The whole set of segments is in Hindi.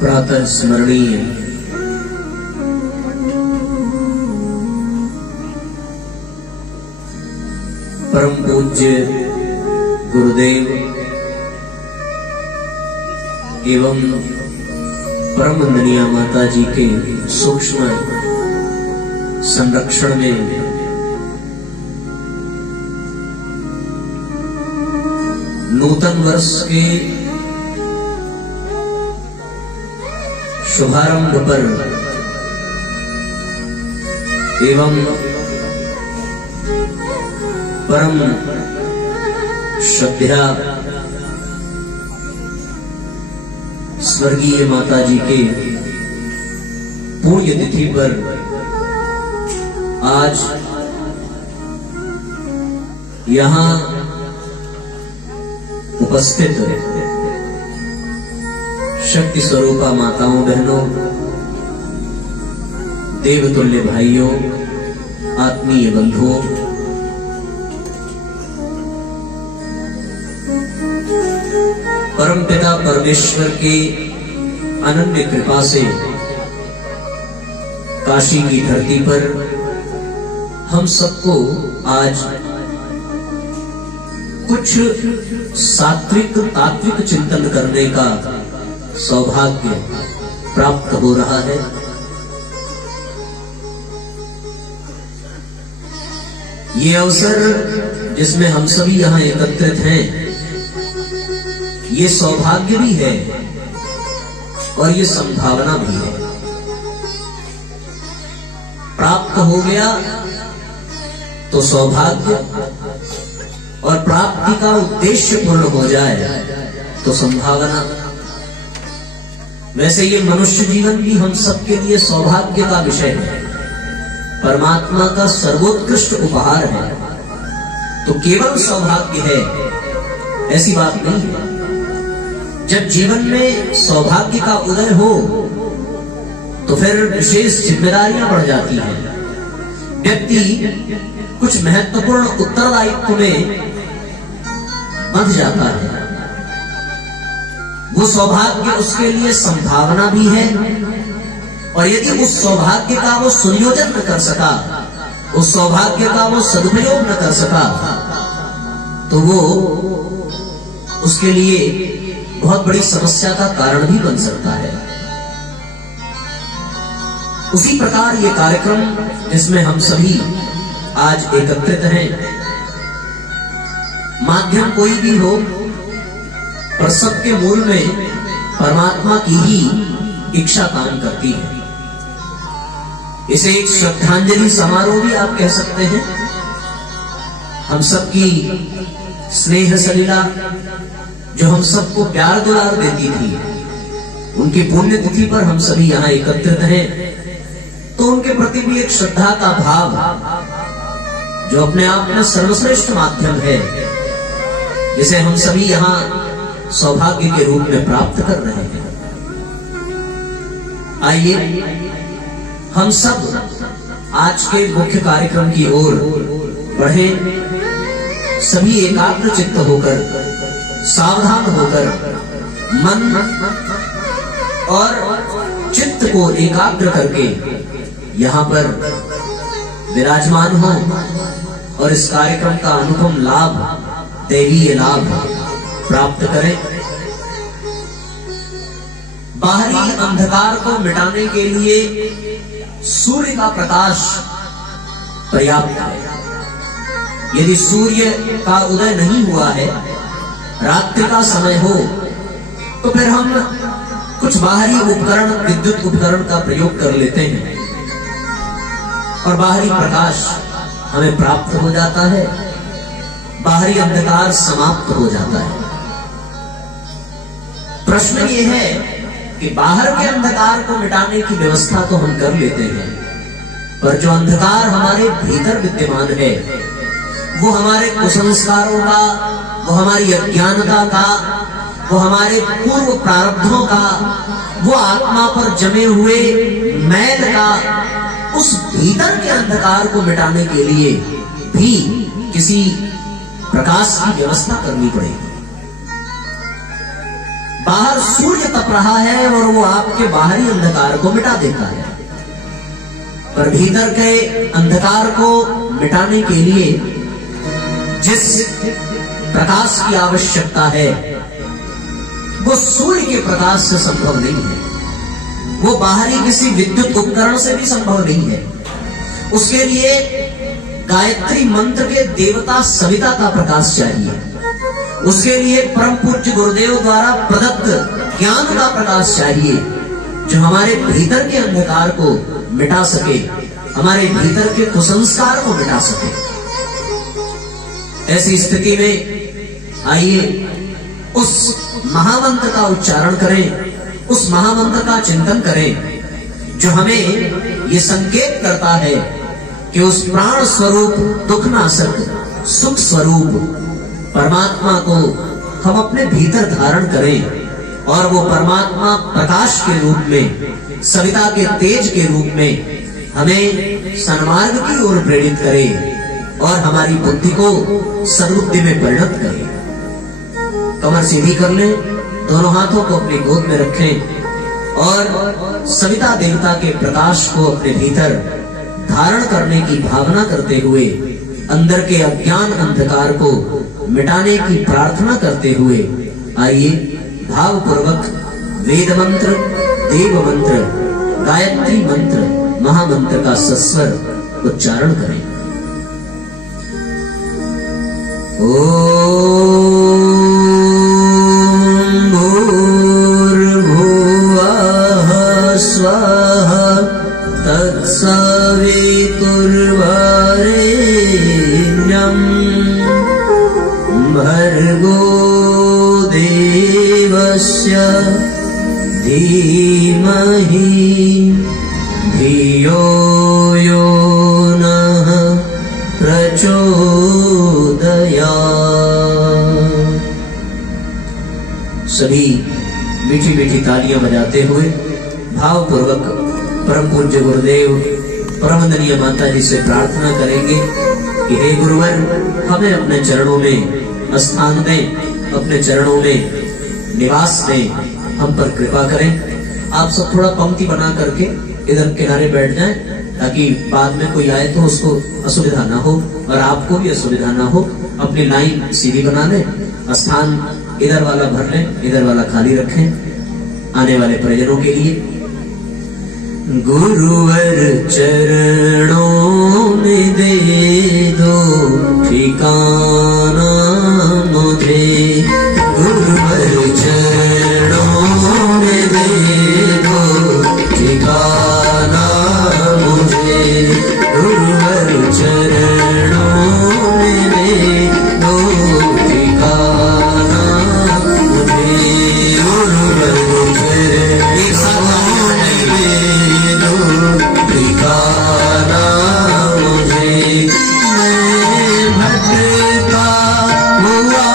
प्रातः स्मरणीय परम पूज्य गुरुदेव एवं परम वंदनीय माता जी के सूक्ष्म संरक्षण में नूतन वर्ष के शुभारंभ पर एवं परम श्रद्धा स्वर्गीय माता जी के पुण्य तिथि पर आज यहां उपस्थित शक्ति स्वरूपा माताओं बहनों, देवतुल्य भाइयों, आत्मीय बंधुओं, परमपिता परमेश्वर के अनन्य कृपा से काशी की धरती पर हम सबको आज कुछ सात्विक तात्विक चिंतन करने का सौभाग्य प्राप्त हो रहा है। ये अवसर जिसमें हम सभी यहां एकत्रित हैं, ये सौभाग्य भी है और ये संभावना भी है। प्राप्त हो गया तो सौभाग्य, और प्राप्ति का उद्देश्य पूर्ण हो जाए तो संभावना। वैसे ये मनुष्य जीवन भी हम सबके लिए सौभाग्य का विषय है, परमात्मा का सर्वोत्कृष्ट उपहार है। तो केवल सौभाग्य है ऐसी बात नहीं है। जब जीवन में सौभाग्य का उदय हो तो फिर विशेष जिम्मेदारियां बढ़ जाती हैं। व्यक्ति कुछ महत्वपूर्ण उत्तरदायित्व में बंध जाता है। वो सौभाग्य उसके लिए संभावना भी है, और यदि उस सौभाग्य का वो सुनियोजन न कर सका, उस सौभाग्य का वो सदुपयोग न कर सका, तो वो उसके लिए बहुत बड़ी समस्या का कारण भी बन सकता है। उसी प्रकार ये कार्यक्रम जिसमें हम सभी आज एकत्रित हैं, माध्यम कोई भी हो, पर सबके मूल में परमात्मा की ही इच्छा काम करती है। इसे एक श्रद्धांजलि समारोह भी आप कह सकते हैं। हम सबकी स्नेह सलीला जो हम सबको प्यार दुलार देती थी, उनकी पुण्य तिथि पर हम सभी यहाँ एकत्रित हैं, तो उनके प्रति भी एक श्रद्धा का भाव जो अपने आप में सर्वश्रेष्ठ माध्यम है, जिसे हम सभी यहाँ सौभाग्य के रूप में प्राप्त कर रहे हैं। आइए हम सब आज के मुख्य कार्यक्रम की ओर बढ़े। सभी एकाग्र चित्त होकर, सावधान होकर, मन और चित्त को एकाग्र करके यहाँ पर विराजमान हो और इस कार्यक्रम का अनुपम लाभ, दैवीय लाभ प्राप्त करें। बाहरी अंधकार को मिटाने के लिए सूर्य का प्रकाश पर्याप्त है। यदि सूर्य का उदय नहीं हुआ है, रात्रि का समय हो, तो फिर हम कुछ बाहरी उपकरण, विद्युत उपकरण का प्रयोग कर लेते हैं और बाहरी प्रकाश हमें प्राप्त हो जाता है, बाहरी अंधकार समाप्त हो जाता है। प्रश्न ये है कि बाहर के अंधकार को मिटाने की व्यवस्था तो हम कर लेते हैं, पर जो अंधकार हमारे भीतर विद्यमान है, वो हमारे कुसंस्कारों का, वो हमारी अज्ञानता का, वो हमारे पूर्व प्रारब्धों का, वो आत्मा पर जमे हुए मैल का, उस भीतर के अंधकार को मिटाने के लिए भी किसी प्रकाश की व्यवस्था करनी पड़ेगी। बाहर सूर्य तप रहा है और वो आपके बाहरी अंधकार को मिटा देता है, पर भीतर के अंधकार को मिटाने के लिए जिस प्रकाश की आवश्यकता है वो सूर्य के प्रकाश से संभव नहीं है, वो बाहरी किसी विद्युत उपकरण से भी संभव नहीं है। उसके लिए गायत्री मंत्र के देवता सविता का प्रकाश चाहिए, उसके लिए परम पूज्य गुरुदेव द्वारा प्रदत्त ज्ञान का प्रकाश चाहिए, जो हमारे भीतर के अंधकार को मिटा सके, हमारे भीतर के कुसंस्कार को मिटा सके। ऐसी स्थिति में आइए उस महामंत्र का उच्चारण करें, उस महामंत्र का चिंतन करें जो हमें ये संकेत करता है कि उस प्राण स्वरूप दुखनाशक सुख स्वरूप परमात्मा को हम अपने भीतर धारण करें और वो परमात्मा प्रकाश के रूप में, सविता के तेज के रूप में हमें सन्मार्ग की ओर प्रेरित करे और हमारी बुद्धि को सद्बुद्धि में परिणत करे। कमर सीधी कर लें, दोनों हाथों को अपनी गोद में रखें और सविता देवता के प्रकाश को अपने भीतर धारण करने की भावना करते हुए अंदर के अज्ञान अंधकार को मिटाने की प्रार्थना करते हुए आइए भावपूर्वक वेद मंत्र, देव मंत्र, गायत्री मंत्र, महामंत्र का सस्वर उच्चारण करें। स्वाहा तत्सवितुर्वरेण्यं भर्गो देवस्य धीमहि धियो यो नः प्रचोदयात्। सभी मीठी मीठी तालियां बजाते हुए भावपूर्वक परम पूज्य गुरुदेव परमवंदनीय माता जी से प्रार्थना करेंगे कि हे गुरुवर, हमें अपने चरणों में स्थान दें, अपने चरणों में निवास दें, हम पर कृपा करें। आप सब थोड़ा पंक्ति बना करके इधर किनारे बैठ जाएं ताकि बाद में कोई आए तो उसको असुविधा ना हो और आपको भी असुविधा ना हो। अपनी लाइन सीधी बना लें, स्थान इधर वाला भर लें, इधर वाला खाली रखें आने वाले परिजनों के लिए। गुरुवर चरणों में दे दो ठिकाना मुझे, गुरुवर चरणों में दे दो ठिकाना मुझे, गुरुवर चरणों में दे दो ठिकाना मुझे, गुरुवर एक साथ ठिकाना मुझे। मैं भटका हुआ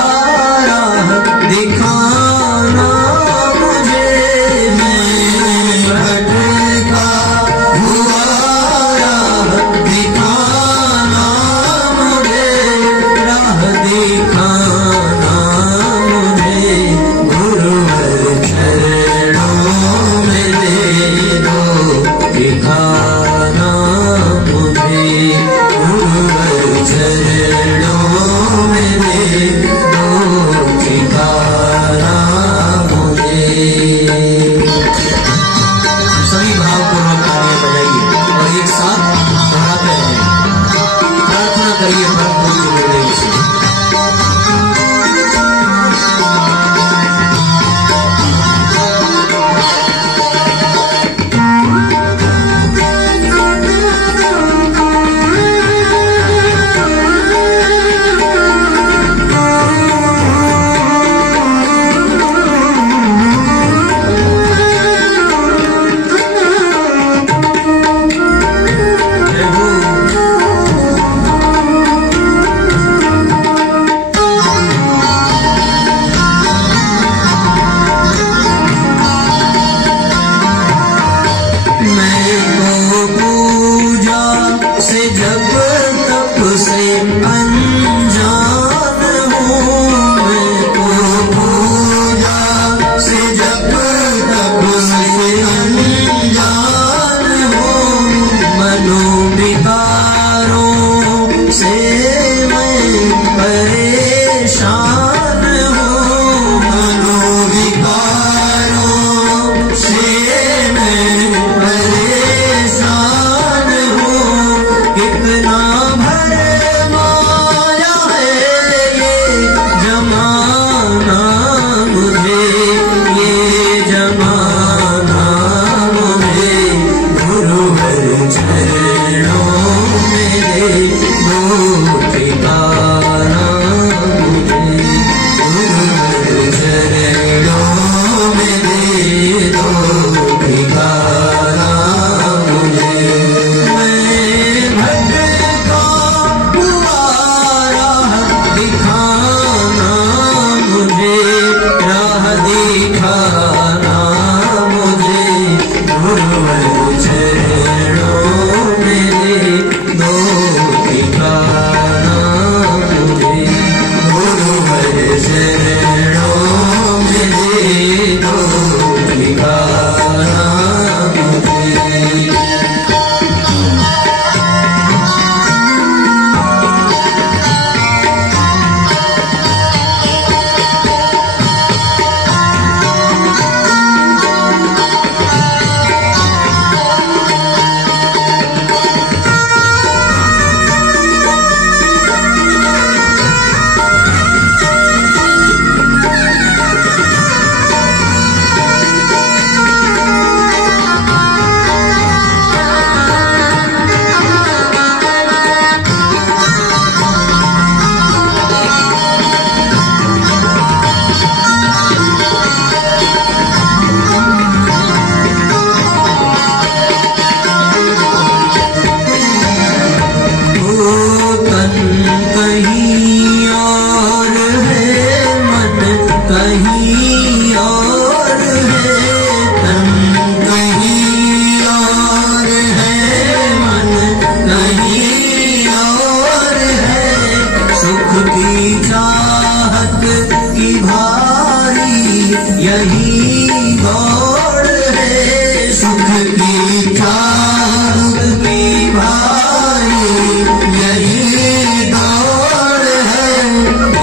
यही दौड़ है सुख की चाँद की भाई, यही दौड़ है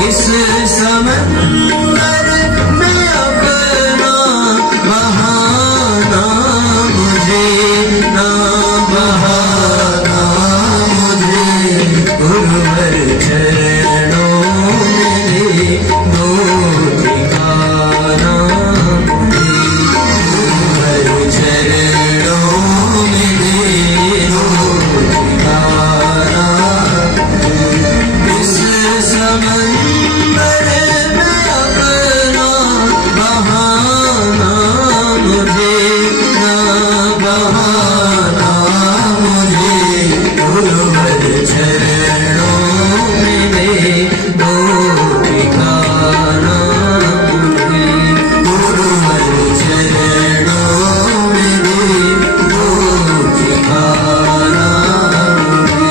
इस समंदर में अपना बहाना मुझे, ना बहाना मुझे गुरुवर चरणों में दो ठिकाना मुझे, गुरुवर चरणों में दो ठिकाना, इस समंदर में अपना बहाना मुझे, ना बहाना मुझे गुरुवर चरणों में दो ठिकाना मुझे, गुरुवर चरणों में दो ठिकाना मुझे।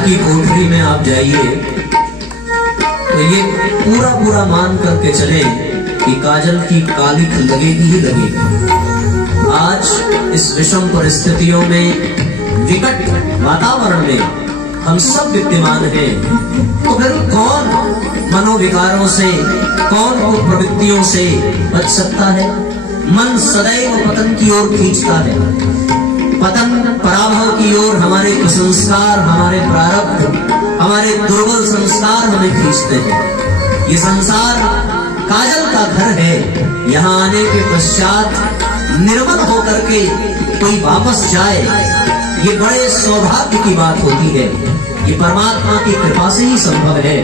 की कोठरी में आप जाइए तो ये पूरा पूरा मान करके चले कि काजल की कालिख लगेगी ही लगेगी। आज इस विषम परिस्थितियों में, विकट वातावरण में हम सब विद्यमान हैं, तो फिर कौन मनोविकारों से, कौन वो प्रवृत्तियों से बच सकता है? मन सदैव पतन की ओर खींचता है, पतन पराभव की ओर हमारे कुसंस्कार, हमारे प्रारब्ध, हमारे दुर्बल संस्कार हमें खींचते हैं। ये संसार काजल का घर है, यहाँ आने के पश्चात निर्मल होकर के कोई वापस जाए, ये बड़े सौभाग्य की बात होती है। ये परमात्मा की कृपा से ही संभव है।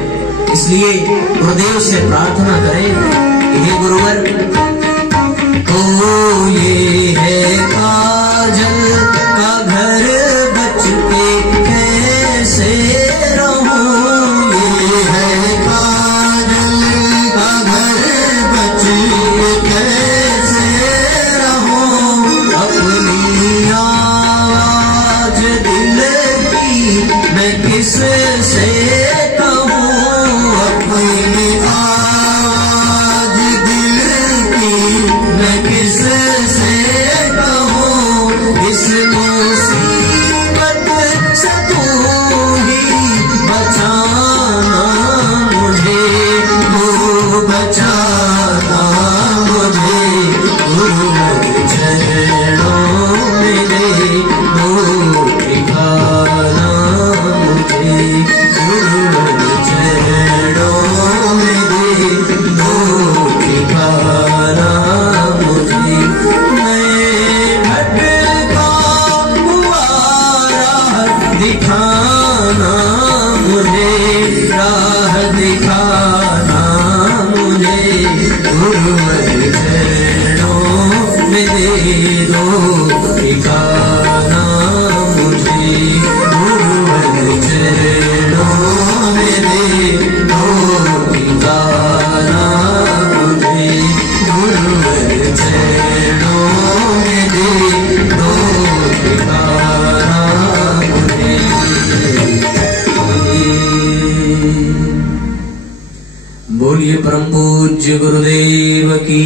इसलिए गुरुदेव से प्रार्थना करें कि हे गुरुवर, तो ये है काजल का घर, बच के कैसे रहूं? ये है काजल का घर, बच के कैसे रहूं? अपनी आवाज दिल की मैं किससे कहूं? अपनी आवाज दिल की मैं किससे कहूं? इस मुसीबत से तू ही बचाना मुझे, तू बचाना मुझे, गुरुवर चरणों में दे दो ठिकाना मुझे, गुरुवर चरणों में दे दो ठिकाना मुझे। मैं भटका हुआ राह दिखाना मुझे, राह दिखाना मुझे, गुरुवर चरणों में दे दो ठिकाना मुझे, गुरुवर चरणों में दे दो ठिकाना मुझे, गुरुवर चरणों में दे दो ठिकाना मुझे। बोलिए परम पूज्य गुरुदेव की,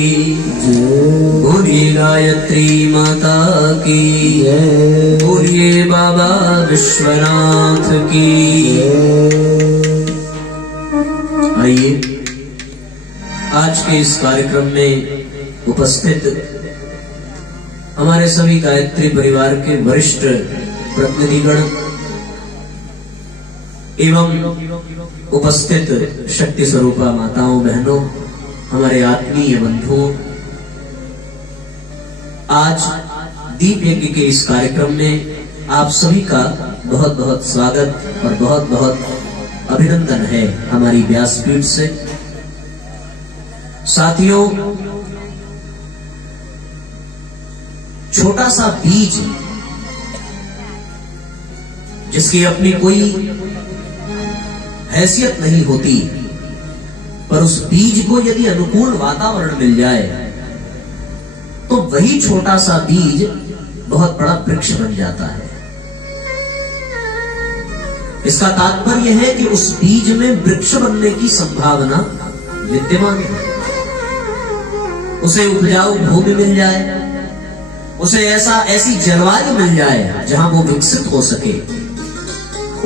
बोलिए गायत्री माँ माता की जय, बोलिए बाबा विश्वनाथ की जय। आइए आज के इस कार्यक्रम में उपस्थित हमारे सभी गायत्री परिवार के वरिष्ठ प्रतिनिधिगण एवं उपस्थित शक्ति स्वरूपा माताओं बहनों, हमारे आत्मीय बंधुओं, आज दीप यज्ञ के इस कार्यक्रम में आप सभी का बहुत बहुत स्वागत और बहुत बहुत अभिनंदन है हमारी व्यासपीठ से। साथियों, छोटा सा बीज जिसकी अपनी कोई हैसियत नहीं होती, पर उस बीज को यदि अनुकूल वातावरण मिल जाए तो वही छोटा सा बीज बहुत बड़ा वृक्ष बन जाता है। इसका तात्पर्य है कि उस बीज में वृक्ष बनने की संभावना विद्यमान है। उसे उपजाऊ भूमि मिल जाए, उसे ऐसी जलवायु मिल जाए जहां वो विकसित हो सके,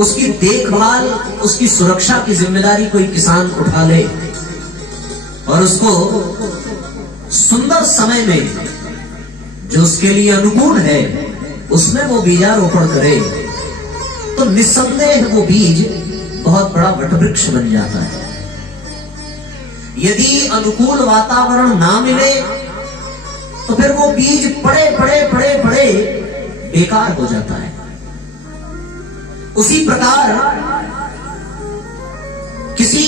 उसकी देखभाल, उसकी सुरक्षा की जिम्मेदारी कोई किसान उठा ले और उसको सुंदर समय में जो उसके लिए अनुकूल है उसमें वो बीजारोपण करे, तो निस्संदेह वो बीज बहुत बड़ा वटवृक्ष बन जाता है। यदि अनुकूल वातावरण ना मिले तो फिर वो बीज पड़े बेकार हो जाता है। उसी प्रकार किसी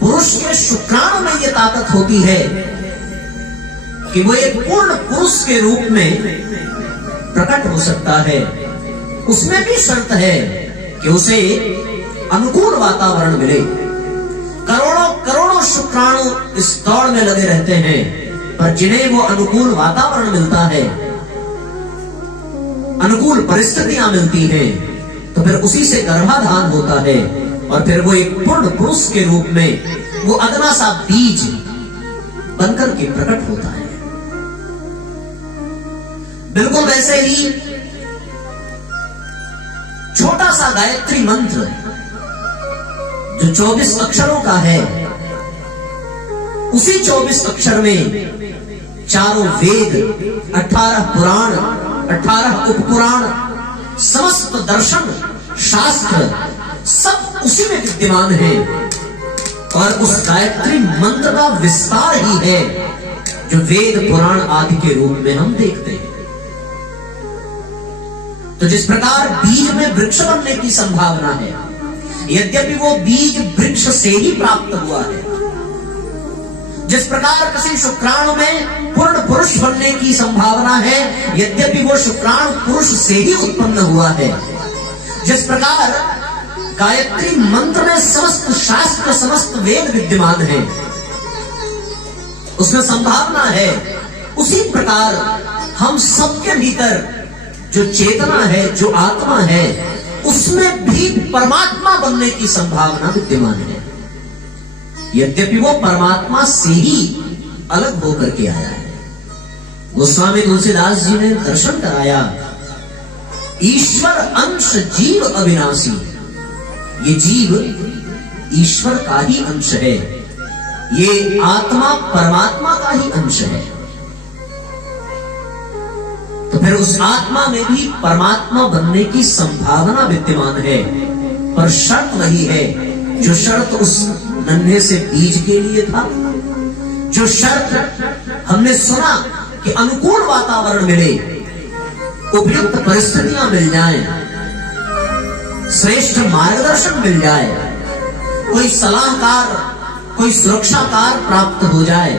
पुरुष के शुक्राणु में ये ताकत होती है कि वो एक पूर्ण पुरुष के रूप में प्रकट हो सकता है। उसमें भी शर्त है कि उसे अनुकूल वातावरण मिले। करोड़ों करोड़ों शुक्राणु इस दौड़ में लगे रहते हैं, पर जिन्हें वो अनुकूल वातावरण मिलता है, अनुकूल परिस्थितियां मिलती हैं, तो फिर उसी से गर्भाधान होता है और फिर वो एक पूर्ण पुरुष के रूप में वो अदना सा बीज बनकर के प्रकट होता है। बिल्कुल वैसे ही छोटा सा गायत्री मंत्र जो 24 अक्षरों का है, उसी 24 अक्षर में चारों वेद, 18 पुराण, 18 उपपुराण, समस्त दर्शन शास्त्र सब उसी में विद्यमान है। और उस गायत्री मंत्र का विस्तार ही है जो वेद पुराण आदि के रूप में हम देखते हैं। तो जिस प्रकार बीज में वृक्ष बनने की संभावना है, यद्यपि वो बीज वृक्ष से ही प्राप्त हुआ है, जिस प्रकार किसी शुक्राणु में पूर्ण पुरुष बनने की संभावना है, यद्यपि वो शुक्राणु पुरुष से ही उत्पन्न हुआ है, जिस प्रकार गायत्री मंत्र में समस्त शास्त्र, समस्त वेद विद्यमान है, उसमें संभावना है, उसी प्रकार हम सबके भीतर जो चेतना है, जो आत्मा है, उसमें भी परमात्मा बनने की संभावना विद्यमान है। यद्यपि वो परमात्मा से ही अलग होकर के आया है। गोस्वामी तुलसीदास जी ने दर्शन कराया, ईश्वर अंश जीव अविनाशी। ये जीव ईश्वर का ही अंश है, ये आत्मा परमात्मा का ही अंश है। तो फिर उस आत्मा में भी परमात्मा बनने की संभावना विद्यमान है, पर शर्त वही है जो शर्त उस नन्हे से बीज के लिए था, जो शर्त हमने सुना कि अनुकूल वातावरण मिले, उपयुक्त परिस्थितियां मिल जाएं, श्रेष्ठ मार्गदर्शन मिल जाए, कोई सलाहकार, कोई सुरक्षाकार प्राप्त हो जाए,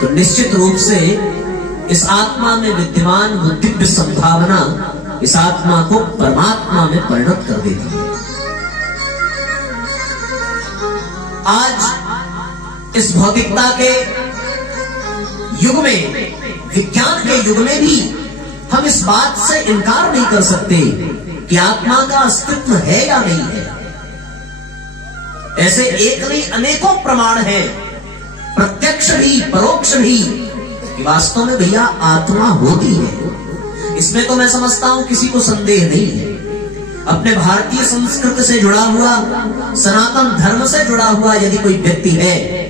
तो निश्चित रूप से इस आत्मा में विद्यमान वो दिव्य संभावना इस आत्मा को परमात्मा में परिणत कर देती है। आज इस भौतिकता के युग में, विज्ञान के युग में भी हम इस बात से इनकार नहीं कर सकते कि आत्मा का अस्तित्व है या नहीं है। ऐसे एक नहीं अनेकों प्रमाण हैं, प्रत्यक्ष भी परोक्ष भी, कि वास्तव में भैया आत्मा होती है, इसमें तो मैं समझता हूं किसी को संदेह नहीं है। अपने भारतीय संस्कृति से जुड़ा हुआ, सनातन धर्म से जुड़ा हुआ यदि कोई व्यक्ति है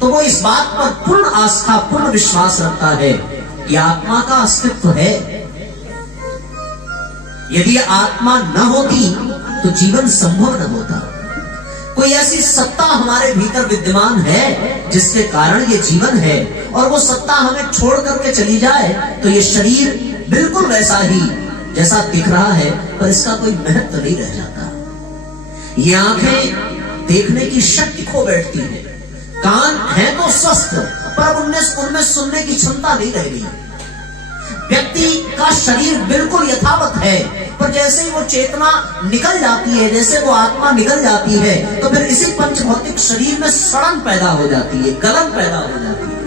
तो वो इस बात पर पूर्ण आस्था, पूर्ण विश्वास रखता है कि आत्मा का अस्तित्व है। यदि आत्मा न होती तो जीवन संभव न होता। कोई ऐसी सत्ता हमारे भीतर विद्यमान है जिसके कारण ये जीवन है, और वो सत्ता हमें छोड़ करके चली जाए तो ये शरीर बिल्कुल वैसा ही जैसा दिख रहा है, पर इसका कोई महत्व नहीं रह जाता। ये आंखें देखने की शक्ति खो बैठती है, कान है तो स्वस्थ पर उनमें सुनने की क्षमता नहीं रह गई। व्यक्ति का शरीर बिल्कुल यथावत है, पर जैसे ही वो चेतना निकल जाती है, जैसे वो आत्मा निकल जाती है, तो फिर इसी पंचभौतिक शरीर में सड़न पैदा हो जाती है, गलन पैदा हो जाती है।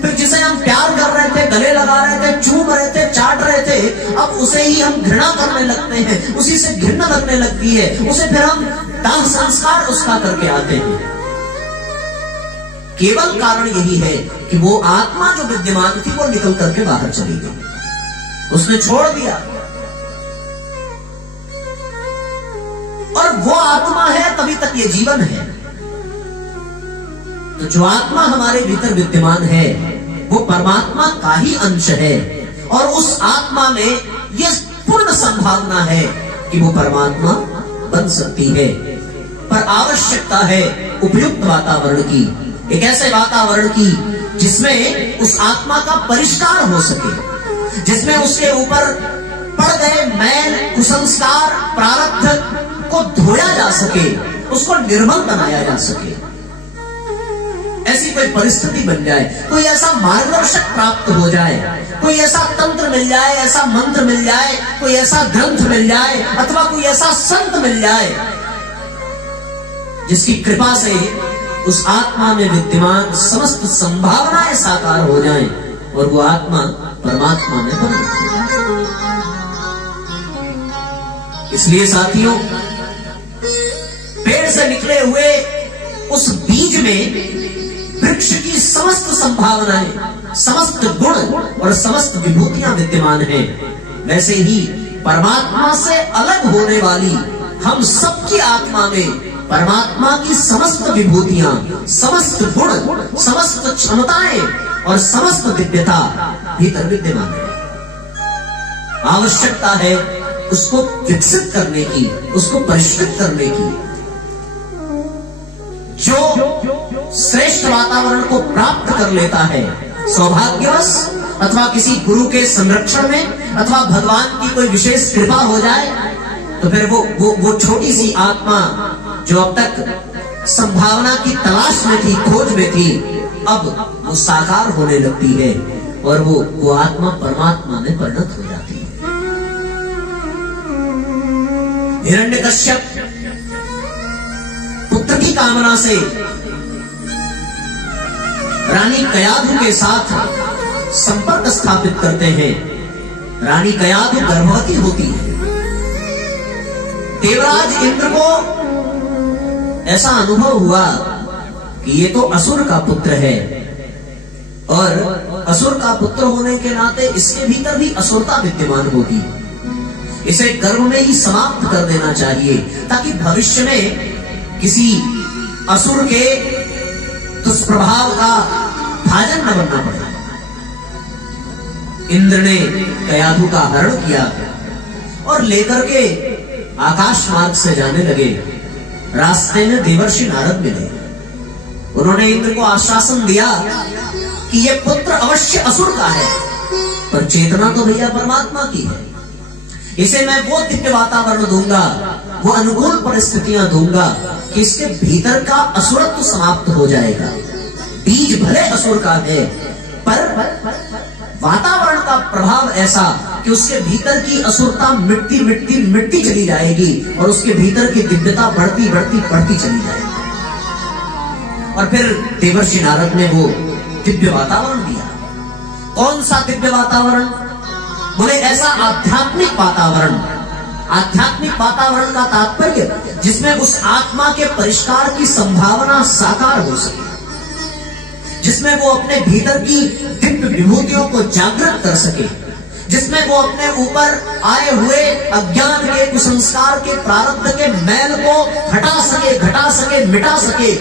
फिर जिसे हम प्यार कर रहे थे, गले लगा रहे थे, चूम रहे थे, चाट रहे थे, अब उसे ही हम घृणा करने लगते हैं, उसी से घृणा लगने लगती है, उसे फिर हम दाह संस्कार उसका करके आते हैं। केवल कारण यही है कि वो आत्मा जो विद्यमान थी वो निकल करके बाहर चली गई, उसने छोड़ दिया। और वो आत्मा है तभी तक ये जीवन है। तो जो आत्मा हमारे भीतर विद्यमान है वो परमात्मा का ही अंश है, और उस आत्मा में ये पूर्ण संभावना है कि वो परमात्मा बन सकती है। पर आवश्यकता है उपयुक्त वातावरण की, एक ऐसे वातावरण की जिसमें उस आत्मा का परिष्कार हो सके, जिसमें उसके ऊपर पड़ गए मैल, कुसंस्कार, प्रारब्ध को धोया जा सके, उसको निर्मल बनाया जा सके। ऐसी कोई परिस्थिति बन जाए, कोई ऐसा मार्गदर्शक प्राप्त हो जाए, कोई ऐसा तंत्र मिल जाए, ऐसा मंत्र मिल जाए, कोई ऐसा ग्रंथ मिल जाए, अथवा कोई ऐसा संत मिल जाए जिसकी कृपा से उस आत्मा में विद्यमान समस्त संभावनाएं साकार हो जाएं और वो आत्मा परमात्मा में परिणत हो जाए। इसलिए साथियों, पेड़ से निकले हुए उस बीज में वृक्ष की समस्त संभावनाएं, समस्त गुण और समस्त विभूतियां विद्यमान हैं। वैसे ही परमात्मा से अलग होने वाली हम सबकी आत्मा में परमात्मा की समस्त विभूतियां, समस्त गुण, समस्त क्षमताएं और समस्त दिव्यता भीतर विद्यमान है। आवश्यकता है उसको विकसित करने की, उसको परिष्कृत करने की। जो श्रेष्ठ वातावरण को प्राप्त कर लेता है, सौभाग्यवश अथवा किसी गुरु के संरक्षण में अथवा भगवान की कोई विशेष कृपा हो जाए, तो फिर वो छोटी सी आत्मा जो अब तक संभावना की तलाश में थी, खोज में थी, अब वो साकार होने लगती है और वो आत्मा परमात्मा में परिणत हो जाती है। हिरण्यकश्यप पुत्र की कामना से रानी कयाधु के साथ संपर्क स्थापित करते हैं। रानी कयाधु गर्भवती होती है। देवराज इंद्र को ऐसा अनुभव हुआ कि ये तो असुर का पुत्र है, और असुर का पुत्र होने के नाते इसके भीतर भी असुरता विद्यमान होगी। इसे गर्भ में ही समाप्त कर देना चाहिए ताकि भविष्य में किसी असुर के दुष्प्रभाव का भाजन न बनना पड़े। इंद्र ने कयाधु का हरण किया और लेकर के आकाश मार्ग से जाने लगे। रास्ते में देवर्षि नारद मिले। उन्होंने इंद्र को आश्वासन दिया कि यह पुत्र अवश्य असुर का है, पर चेतना तो भैया परमात्मा की है। इसे मैं वो दिव्य वातावरण दूंगा, वो अनुकूल परिस्थितियां दूंगा कि इसके भीतर का असुरत्व समाप्त हो जाएगा। बीज भले असुर का है, पर वातावरण का प्रभाव ऐसा कि उसके भीतर की असुरता मिटती मिटती मिटती चली जाएगी और उसके भीतर की दिव्यता बढ़ती बढ़ती बढ़ती चली जाएगी। और फिर देवर्षि नारद ने वो दिव्य वातावरण दिया। कौन सा दिव्य वातावरण? बोले ऐसा आध्यात्मिक वातावरण। आध्यात्मिक वातावरण का तात्पर्य जिसमें उस आत्मा के परिष्कार की संभावना साकार हो सके। जिसमें वो अपने भीतर की दिव्य विभूतियों को जागृत कर सके, जिसमें वो अपने ऊपर आए हुए अज्ञान के, कुसंस्कार के, प्रारब्ध के मैल को हटा सके, घटा सके, मिटा सके,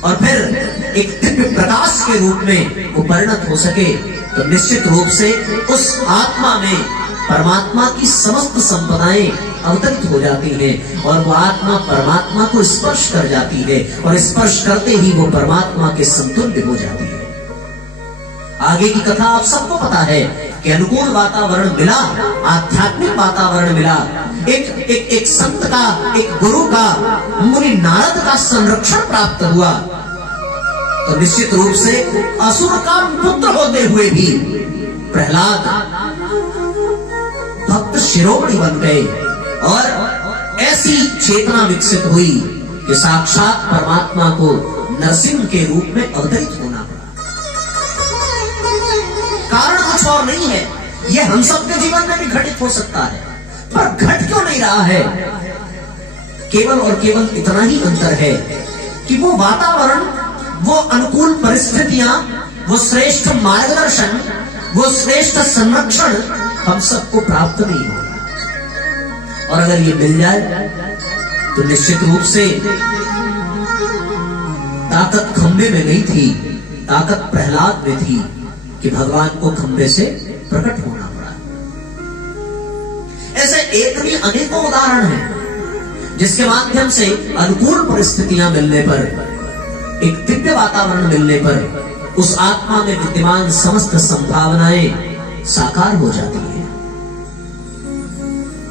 और फिर एक दिव्य प्रकाश के रूप में वो परिणत हो सके, तो निश्चित रूप से उस आत्मा में परमात्मा की समस्त संपदाएं अवतरित हो जाती हैं और वो आत्मा परमात्मा को स्पर्श कर जाती है, और स्पर्श करते ही वो परमात्मा के समतुल्य हो जाती है। आगे की कथा आप सबको पता है कि अनुकूल वातावरण मिला, आध्यात्मिक वातावरण मिला, एक संत का, एक गुरु का, मुनि नारद का संरक्षण प्राप्त हुआ, तो निश्चित रूप से असुर का पुत्र होते हुए भी प्रहलाद भक्त शिरोमणि बन गए, और ऐसी चेतना विकसित हुई कि साक्षात परमात्मा को नरसिंह के रूप में अवतरित होना पड़ा। कारण कुछ और नहीं है, यह हम सबके जीवन में भी घटित हो सकता है, पर घट क्यों नहीं रहा है? केवल और केवल इतना ही अंतर है कि वो वातावरण, वो अनुकूल परिस्थितियां, वो श्रेष्ठ मार्गदर्शन, वो श्रेष्ठ संरक्षण हम सबको प्राप्त नहीं होगा। और अगर ये मिल जाए तो निश्चित रूप से ताकत खंबे में नहीं थी, ताकत प्रहलाद में थी कि भगवान को खंबे से प्रकट होना पड़ा। ऐसे एक नहीं अनेकों उदाहरण हैं जिसके माध्यम से अनुकूल परिस्थितियां मिलने पर, एक दिव्य वातावरण मिलने पर उस आत्मा में विद्यमान समस्त संभावनाएं साकार हो जाती है।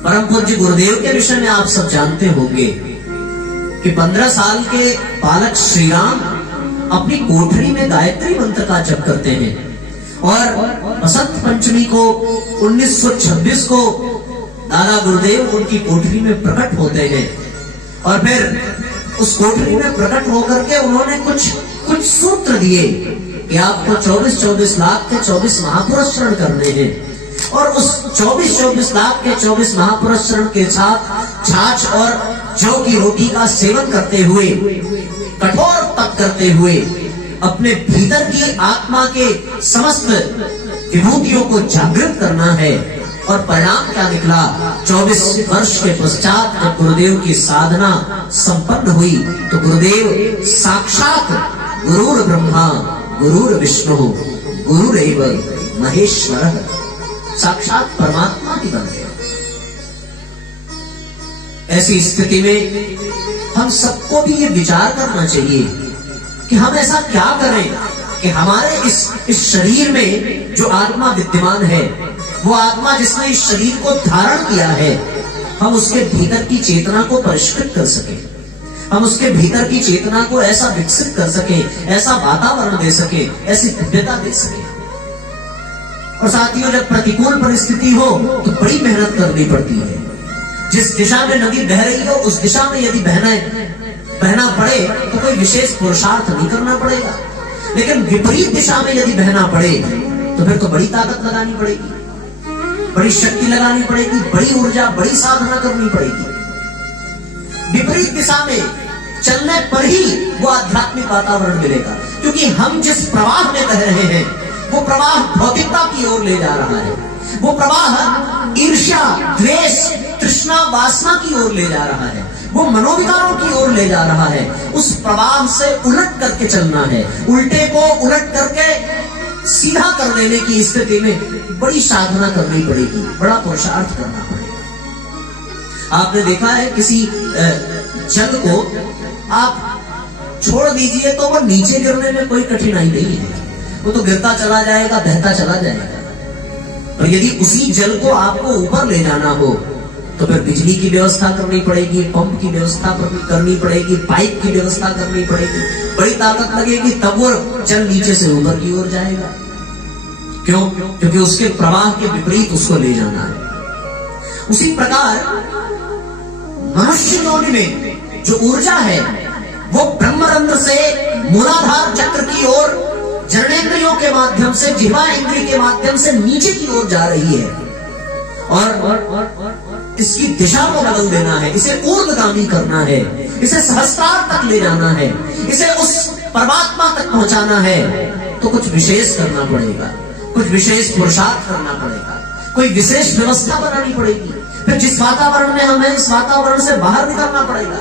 परम पूज्य गुरुदेव के विषय में आप सब जानते होंगे कि 15 साल के बालक श्री राम अपनी कोठरी में गायत्री मंत्र का जप करते हैं, और बसंत पंचमी को 1926 को दादा गुरुदेव उनकी कोठरी में प्रकट होते हैं, और फिर उस कोठरी में प्रकट होकर के उन्होंने कुछ सूत्र दिए कि आपको 24-24 लाख के 24 महापुरुष शरण करने हैं, और उस 24-24 लाख के 24 महापुरुष शरण के साथ छाछ और जौ की रोटी का सेवन करते हुए, कठोर तप करते हुए अपने भीतर की आत्मा के समस्त विभूतियों को जागृत करना है। और परिणाम क्या निकला? 24 वर्ष के पश्चात जब गुरुदेव की साधना संपन्न हुई तो गुरुदेव साक्षात गुरुर ब्रह्मा गुरुर विष्णु गुरुरेव महेश्वर, साक्षात परमात्मा ही बन गए। ऐसी स्थिति में हम सबको भी ये विचार करना चाहिए कि हम ऐसा क्या करें कि हमारे इस शरीर में जो आत्मा विद्यमान है, वो आत्मा जिसने इस शरीर को धारण किया है, हम उसके भीतर की चेतना को परिष्कृत कर सके, हम उसके भीतर की चेतना को ऐसा विकसित कर सके, ऐसा वातावरण दे सके, ऐसी दिव्यता दे सके। और साथियों, जब प्रतिकूल परिस्थिति हो तो बड़ी मेहनत करनी पड़ती है। जिस दिशा में नदी बह रही हो उस दिशा में यदि बहना पड़े तो कोई विशेष पुरुषार्थ नहीं करना पड़ेगा, लेकिन विपरीत दिशा में यदि बहना पड़े तो फिर तो बड़ी ताकत लगानी पड़ेगी, बड़ी शक्ति लगानी पड़ेगी, बड़ी ऊर्जा, बड़ी साधना करनी पड़ेगी। विपरीत दिशा में चलने पर ही वो आध्यात्मिक वातावरण मिलेगा, क्योंकि हम जिस प्रवाह में बह रहे हैं वो प्रवाह भौतिकता की ओर ले जा रहा है, वो प्रवाह ईर्ष्या, द्वेष, तृष्णा, वासना की ओर ले जा रहा है, वो मनोविकारों की ओर ले जा रहा है। उस प्रवाह से उलट करके चलना है, उल्टे को उलट करके सीधा कर देने की स्थिति में बड़ी साधना करनी पड़ेगी, बड़ा पुरुषार्थ करना पड़ेगा। आपने देखा है किसी जल को आप छोड़ दीजिए तो वो नीचे गिरने में कोई कठिनाई नहीं है, वो तो गिरता चला जाएगा, बहता चला जाएगा। और यदि उसी जल को आपको ऊपर ले जाना हो तो फिर बिजली की व्यवस्था करनी पड़ेगी, पंप की व्यवस्था करनी पड़ेगी, पाइप की व्यवस्था करनी पड़ेगी, बड़ी ताकत लगेगी, तब वो जल नीचे से ऊपर की ओर जाएगा। क्यों? क्योंकि उसके प्रवाह के विपरीत उसको ले जाना है। उसी प्रकार मनुष्य योनि में जो ऊर्जा है वो ब्रह्मरंध्र से मूलाधार चक्र की ओर जननेंद्रियों के माध्यम से, जिह्वा इंद्रिय के माध्यम से नीचे की ओर जा रही है, और इसकी दिशा को बदल देना है, इसे ऊर्ध्वगामी करना है, इसे सहस्त्रार तक ले जाना है, इसे उस परमात्मा तक पहुंचाना है तो कुछ विशेष करना पड़ेगा, कुछ विशेष पुरुषार्थ करना पड़ेगा, कोई विशेष व्यवस्था बनानी पड़ेगी। फिर जिस वातावरण में हम हैं, इस वातावरण से बाहर निकलना पड़ेगा,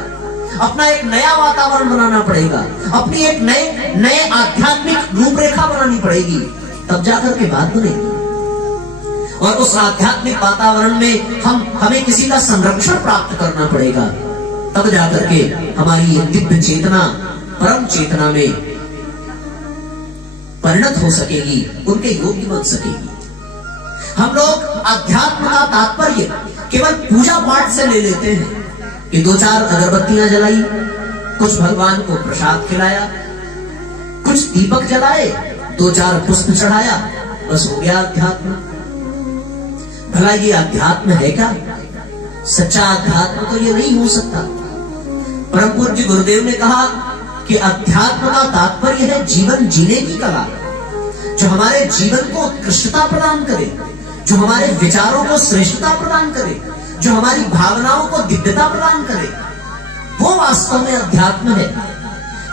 अपना एक नया वातावरण बनाना पड़ेगा, अपनी एक नए आध्यात्मिक रूपरेखा बनानी पड़ेगी, तब जाकर के बात बनेगी। और उस आध्यात्मिक वातावरण में हमें किसी का संरक्षण प्राप्त करना पड़ेगा, तब जाकर के हमारी ये दिव्य चेतना परम चेतना में परिणत हो सकेगी, उनके योग्य बन सकेगी। हम लोग अध्यात्म का तात्पर्य केवल पूजा पाठ से ले लेते हैं कि 2-4 अगरबत्तियां जलाई, कुछ भगवान को प्रसाद खिलाया, कुछ दीपक जलाए, 2-4 पुष्प चढ़ाया, बस हो गया अध्यात्म। भला ये अध्यात्म है क्या? सच्चा अध्यात्म तो ये नहीं हो सकता। परम पूज्य गुरुदेव ने कहा कि अध्यात्म का तात्पर्य है जीवन जीने की कला, जो हमारे जीवन को उत्कृष्टता प्रदान करे, जो हमारे विचारों को श्रेष्ठता प्रदान करे, जो हमारी भावनाओं को दिव्यता प्रदान करे, वो वास्तव में अध्यात्म है।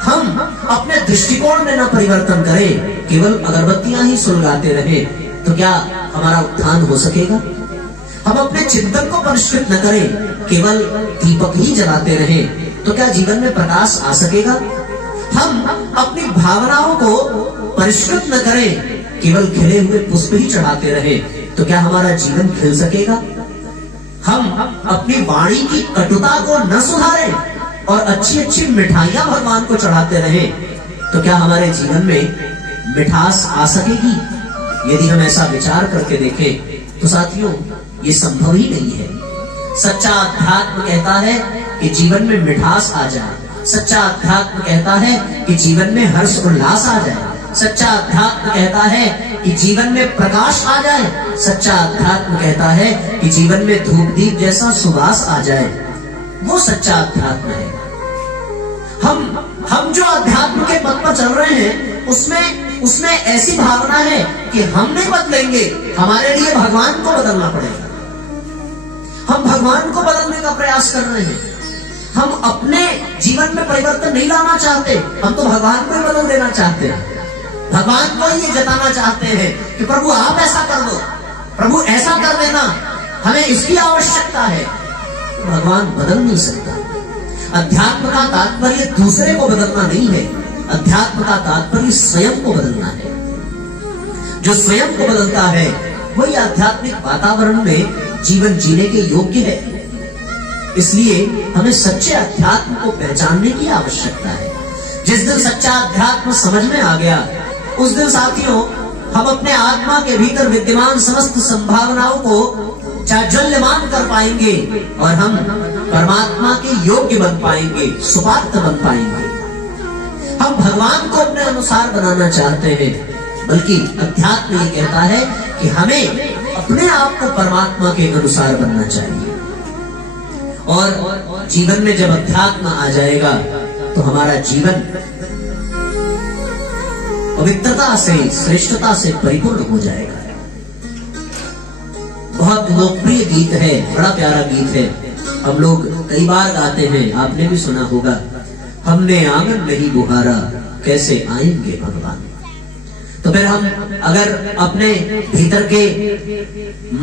हम अपने दृष्टिकोण में न परिवर्तन करें, केवल अगरबत्तियां ही सुलगाते रहे, तो क्या हमारा उत्थान हो सकेगा? हम अपने चिंतन को परिष्कृत न करें, केवल दीपक ही जलाते रहे, तो क्या जीवन में प्रकाश आ सकेगा? हम अपनी भावनाओं को परिष्कृत न करें, केवल खिले हुए पुष्प ही चढ़ाते रहे, तो क्या हमारा जीवन खिल सकेगा? हम अपनी वाणी की कटुता को न सुधारें और अच्छी अच्छी मिठाइयां भगवान को चढ़ाते रहे, तो क्या हमारे जीवन में मिठास आ सकेगी? यदि हम ऐसा विचार करके देखें तो साथियों, ये संभव ही नहीं है। सच्चा अध्यात्म कहता है कि जीवन में मिठास आ जाए, सच्चा अध्यात्म कहता है कि जीवन में हर्ष उल्लास आ जाए, सच्चा अध्यात्म कहता है कि जीवन में प्रकाश आ जाए, सच्चा अध्यात्म कहता है कि जीवन में धूप दीप जैसा सुवास आ जाए, वो सच्चा अध्यात्म है। हम जो अध्यात्म के पथ पर चल रहे हैं, उसमें ऐसी भावना है कि हम नहीं बदलेंगे, हमारे लिए भगवान को बदलना पड़ेगा। हम भगवान को बदलने का प्रयास कर रहे हैं, हम अपने जीवन में परिवर्तन नहीं लाना चाहते, हम तो भगवान को ही बदल देना चाहते हैं। भगवान को ही जताना चाहते हैं कि प्रभु आप ऐसा कर दो, प्रभु ऐसा कर देना, हमें इसकी आवश्यकता है। भगवान बदल नहीं सकता। अध्यात्म का तात्पर्य दूसरे को बदलना नहीं है, अध्यात्म का तात्पर्य स्वयं को बदलना है। जो स्वयं को बदलता है वही आध्यात्मिक वातावरण में जीवन जीने के योग्य है। इसलिए हमें सच्चे अध्यात्म को पहचानने की आवश्यकता है। जिस दिन सच्चा अध्यात्म समझ में आ गया, उस दिन साथियों हम अपने आत्मा के भीतर विद्यमान समस्त संभावनाओं को जाज्वल्यमान कर पाएंगे और हम परमात्मा के योग्य बन पाएंगे, सुपात्र बन पाएंगे। हम भगवान को अपने अनुसार बनाना चाहते हैं, बल्कि अध्यात्म ये कहता है कि हमें अपने आप को परमात्मा के अनुसार बनना चाहिए। और जीवन में जब अध्यात्म आ जाएगा तो हमारा जीवन पवित्रता से, श्रेष्ठता से परिपूर्ण हो जाएगा। बहुत लोकप्रिय गीत है, बड़ा प्यारा गीत है, हम लोग कई बार गाते हैं, आपने भी सुना होगा, हमने आंगन नहीं बुहारा कैसे आएंगे भगवान। तो फिर हम अगर अपने भीतर के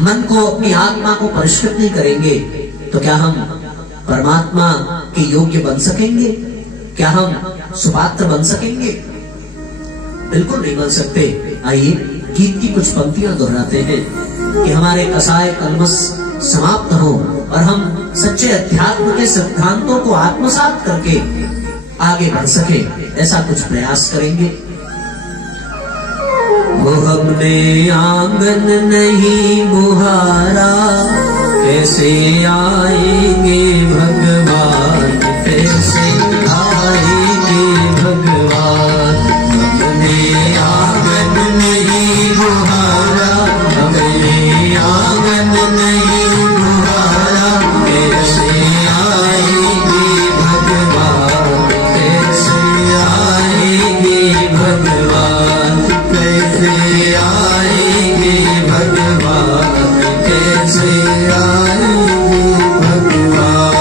मन को, अपनी आत्मा को परिष्कृत नहीं करेंगे, तो क्या हम परमात्मा के योग्य बन सकेंगे? क्या हम सुपात्र बन सकेंगे? बिल्कुल नहीं बन सकते। आइए गीत की कुछ पंक्तियां दोहराते हैं कि हमारे कसाय कलमस समाप्त हो और हम सच्चे अध्यात्म के सिद्धांतों को आत्मसात करके आगे बढ़ सके, ऐसा कुछ प्रयास करेंगे। वो हमने आंगन नहीं बुहारा कैसे आएंगे भगवान, कैसे आएंगे भगवान। हमने आंगन नहीं बुहारा, हमने आंगन नहीं बुहारा कैसे आएंगे भगवान, कैसे आएंगे भगवान, कैसे आएंगे भगवान, कैसे आएंगे भगवान।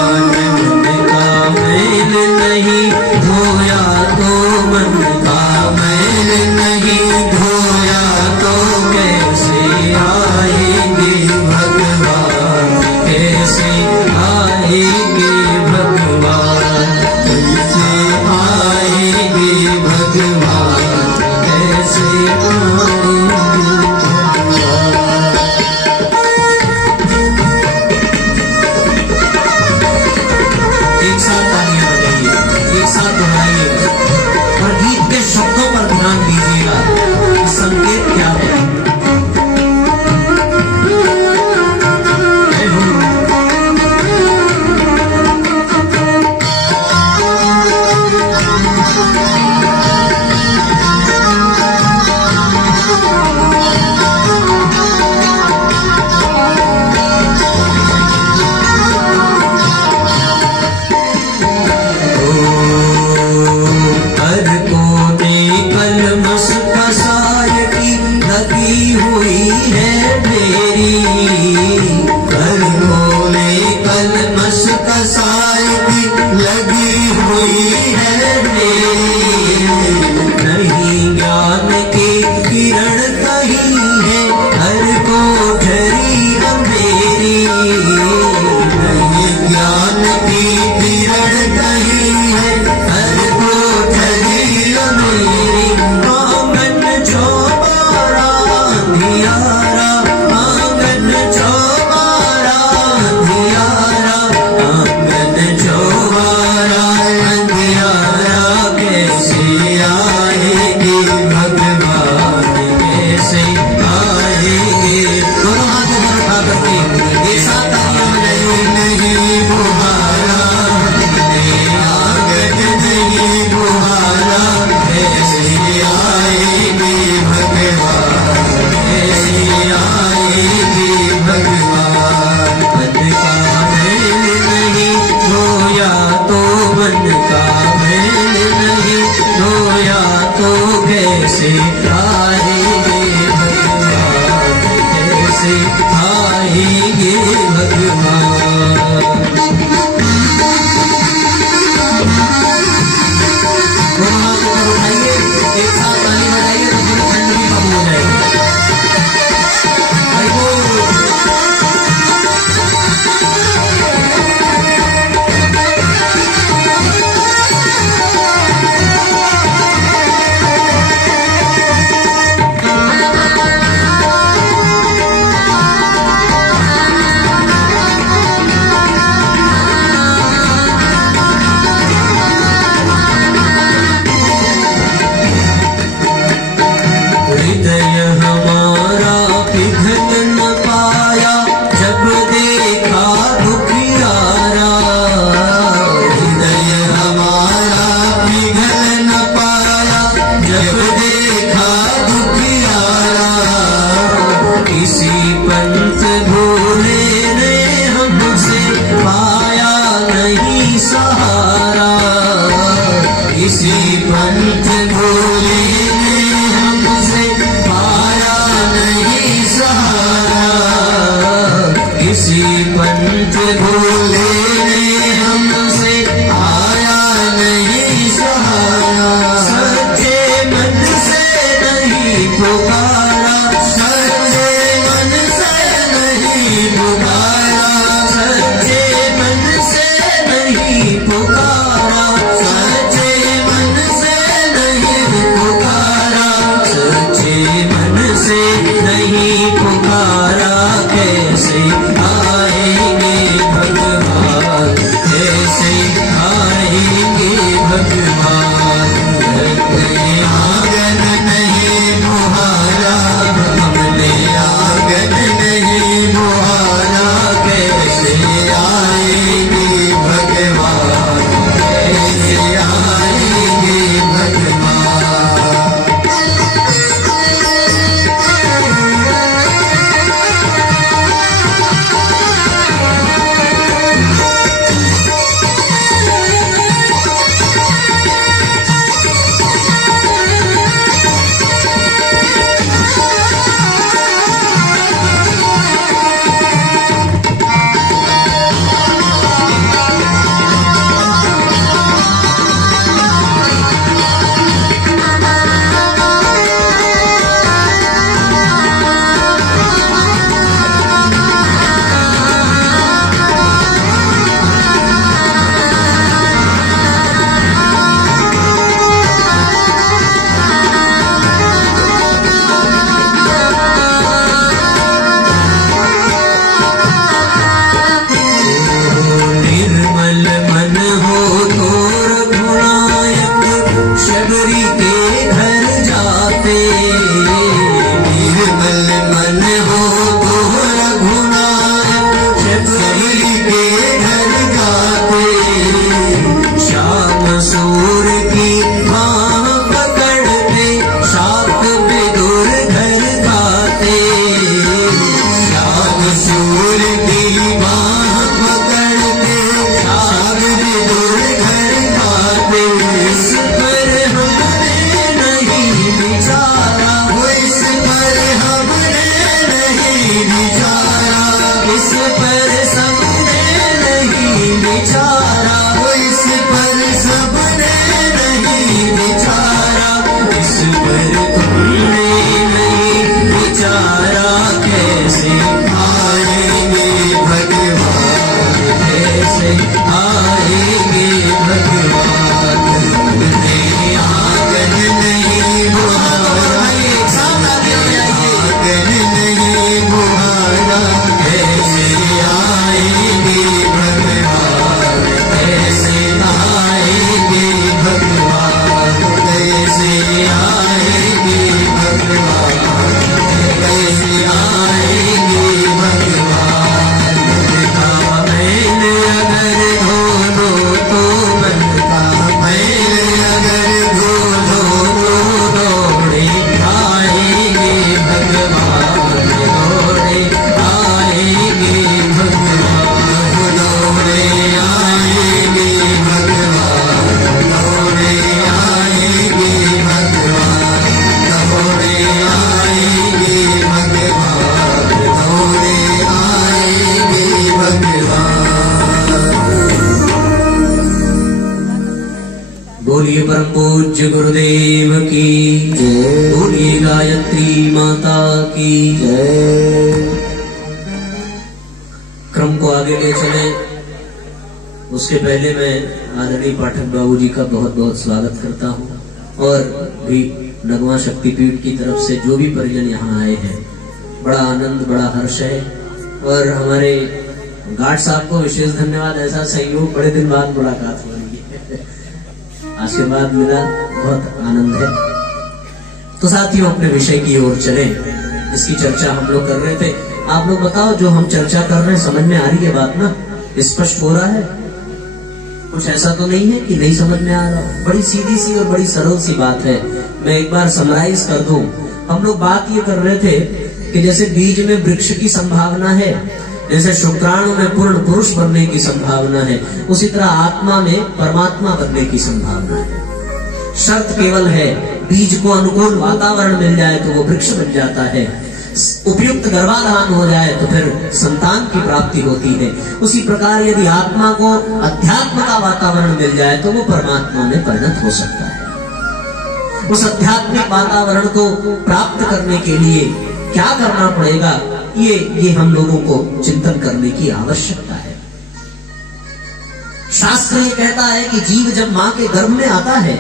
कर्मों में कलमश कसाई भी लगी हुई है मेरी। नहीं ज्ञान की किरण कहीं है हर कोठरी मेरी। नहीं ज्ञान की किरण कहीं है हर कोठरी मेरी। आंगन चौबारा अंधियारा, आंगन चौबारा अंधियारा, आंगन चौबारा अंधियारा। कैसे आएंगे भगवान, कैसे आएंगे। दोनों हाथों पर उठा करके एक साथ तालियां बजाइए। नहीं बुहारा आंगन नहीं बुहारा, कैसे आएंगे भगवान, कैसे आएंगे भगवान। मन का मैल नहीं धोया तो मन का मैल नहीं धोया तो कैसे आएंगे भगवान, कैसे आएंगे भगवान। दोनों हाथ ऊपर उठाइए, एक साथ ताली बजाइए तो पूरी ठंड भी कम हो जाएगी। हरि बोल। हृदय हमारा पिघल न पाया जब देखा दुखियारा। हृदय हमारा पिघल न पाया जब देखा दुखियारा। किसी पंथ भोले ने हमसे पाया नहीं सहारा। किसी पंथ भोले ने हमसे पाया नहीं सहारा। किसी पंथ भोले ने हमसे आया नहीं सहारा। सच्चे मन से नहीं पुकारा, सच्चे मन से नहीं पुकारा, सच्चे मन से नहीं पुकारा, सच्चे मन से नहीं पुकारा, सच्चे मन से नहीं पुकारा। कैसे आएंगे भगवान, कैसे आएंगे भगवान। आंगन नहीं बुहारा, हमने आंगन नहीं बुहारा। कैसे आएंगे भगवान, कैसे आएंगे भगवान। विचारा, इस पर सबने नहीं विचारा, इस पर सबने नहीं विचारा, इस पर तुमने नहीं विचारा, कैसे आएंगे भगवान, कैसे आएंगे भगवान। नहीं आंगन नहीं बुहारा, आंगन नहीं बुहारा, कैसे आएंगे भगवान, कैसे आएंगे भगवान, कैसे आएंगे भगवान, कैसे आएंगे भगवान। मैंने अगर धो तो मन का, मैंने अगर धो दौड़े आएंगे भगवान, दौड़े आएंगे भगवान, दौड़े आएंगे भगवान, दौड़े आएंगे भगवान, दौड़े आएंगे भगवान, दौड़े आएंगे भगवान। बोलिए परम पूज्य गुरुदेव की जय। बोलिए गायत्री माता की जय। क्रम को आगे ले चले उसके पहले मैं आदरणीय पाठक बाबू जी का बहुत बहुत स्वागत करता हूँ, और भी नगमा शक्तिपीठ की तरफ से जो भी परिजन यहाँ आए हैं, बड़ा आनंद बड़ा हर्ष है। और हमारे गार्ड साहब को विशेष धन्यवाद, ऐसा सहयोग, बड़े दिन बाद मुलाकात हो रही है, आशीर्वाद मिला, बहुत आनंद है। तो साथियों अपने विषय की ओर चले, इसकी चर्चा हम लोग कर रहे थे। आप लोग बताओ जो हम चर्चा कर रहे हैं समझ में आ रही है बात ना, स्पष्ट हो रहा है? कुछ ऐसा तो नहीं है कि नहीं समझ में आ रहा? बड़ी सीधी सी और बड़ी सरल सी बात है। मैं एक बार समराइज कर दूं। हम लोग बात ये कर रहे थे कि जैसे बीज में वृक्ष की संभावना है, जैसे शुक्राणु में पूर्ण पुरुष बनने की संभावना है, उसी तरह आत्मा में परमात्मा बनने की संभावना है। शर्त केवल है बीज को अनुकूल वातावरण मिल जाए तो वो वृक्ष बन जाता है, उपयुक्त गर्भाधान हो जाए तो फिर संतान की प्राप्ति होती है। उसी प्रकार यदि आत्मा को अध्यात्म का वातावरण मिल जाए तो वो परमात्मा में परिणत हो सकता है। उस आध्यात्मिक वातावरण को प्राप्त करने के लिए क्या करना पड़ेगा, ये हम लोगों को चिंतन करने की आवश्यकता है। शास्त्र ये कहता है कि जीव जब मां के गर्भ में आता है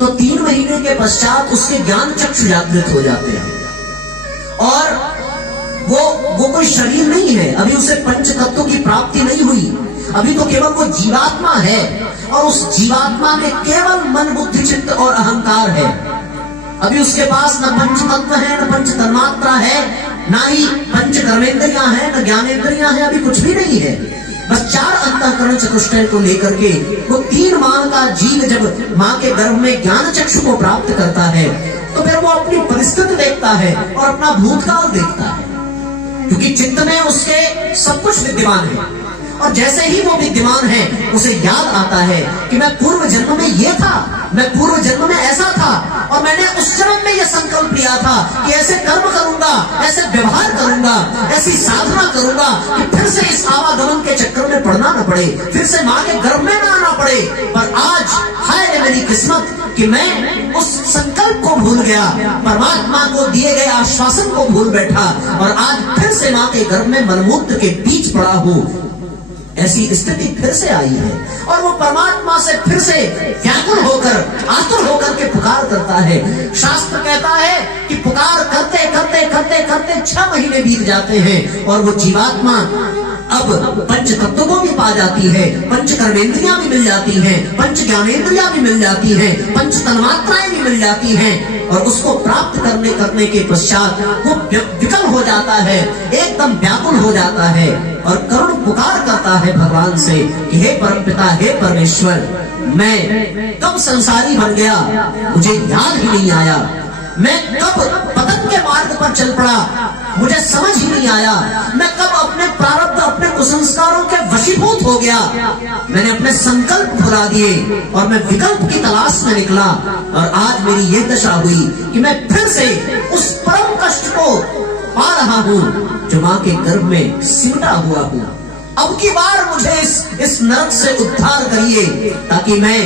तो 3 महीने के पश्चात उसके ज्ञान चक्षु जागृत हो जाते हैं, और वो कोई शरीर नहीं है, अभी उसे पंच तत्वों की प्राप्ति नहीं हुई, अभी तो केवल वो जीवात्मा है, और उस जीवात्मा में केवल मन बुद्धि चित्त और अहंकार है। अभी उसके पास न पंच तत्व है, न पंच तन्मात्रा है, ना ही पंच कर्मेंद्रियां हैं, न ज्ञानेंद्रियां हैं, अभी कुछ भी नहीं है। बस 4 अंतःकरण चतुष्टय को लेकर के वो 3 माह का जीव जब मां के गर्भ में ज्ञान चक्षु को प्राप्त करता है तो फिर वो अपनी परिस्थिति देखता है और अपना भूतकाल देखता है, क्योंकि चित्त में उसके सब कुछ विद्यमान है। और जैसे ही वो विद्यमान है उसे याद आता है कि मैं पूर्व जन्म में ये था, मैं पूर्व जन्म में ऐसा था, और मैंने उस जन्म में ये संकल्प लिया था कि ऐसे कर्म करूंगा, ऐसे व्यवहार करूंगा, ऐसी साधना करूंगा कि फिर से इस आवागमन के चक्कर में पड़ना न पड़े, फिर से मां के गर्भ में न आना पड़े। पर आज हाय रे मेरी किस्मत कि मैं उस संकल्प को भूल गया, परमात्मा को दिए गए आश्वासन को भूल बैठा, और आज फिर से मां के गर्भ में मलमूत्र के बीच पड़ा हूं। ऐसी स्थिति फिर से आई है, और वो परमात्मा से फिर से व्याकुल होकर, आतुर होकर के पुकार करता है। शास्त्र कहता है कि पुकार करते करते करते करते 6 महीने बीत जाते हैं, और वो जीवात्मा अब पंच तत्वों को भी पा जाती है, पंच कर्मेंद्रियां भी मिल जाती हैं, पंच ज्ञानेंद्रियां भी मिल जाती हैं, पंच तन्मात्राएं भी मिल जाती हैं, और उसको प्राप्त करने के पश्चात वो विकल हो जाता है, एकदम व्याकुल हो जाता है, और करुण पुकार करता है भगवान से कि हे परमपिता, हे परमेश्वर, मैं कब संसारी बन गया, मुझे याद ही नहीं आया, मैं कब पतन के मार्ग पर चल पड़ा, मुझे समझ ही नहीं आया, मैं कब अपने प्रारब्ध, अपने कुसंस्कारों के वशीभूत हो गया, मैंने अपने संकल्प भुला दिए और मैं विकल्प की तलाश में निकला, और आज मेरी यह दशा हुई कि मैं फिर से उस परम कष्ट को पा रहा हूं जो मां के गर्भ में सिमटा हुआ हूं। अब की बार मुझे इस नरक से उद्धार करिए, ताकि मैं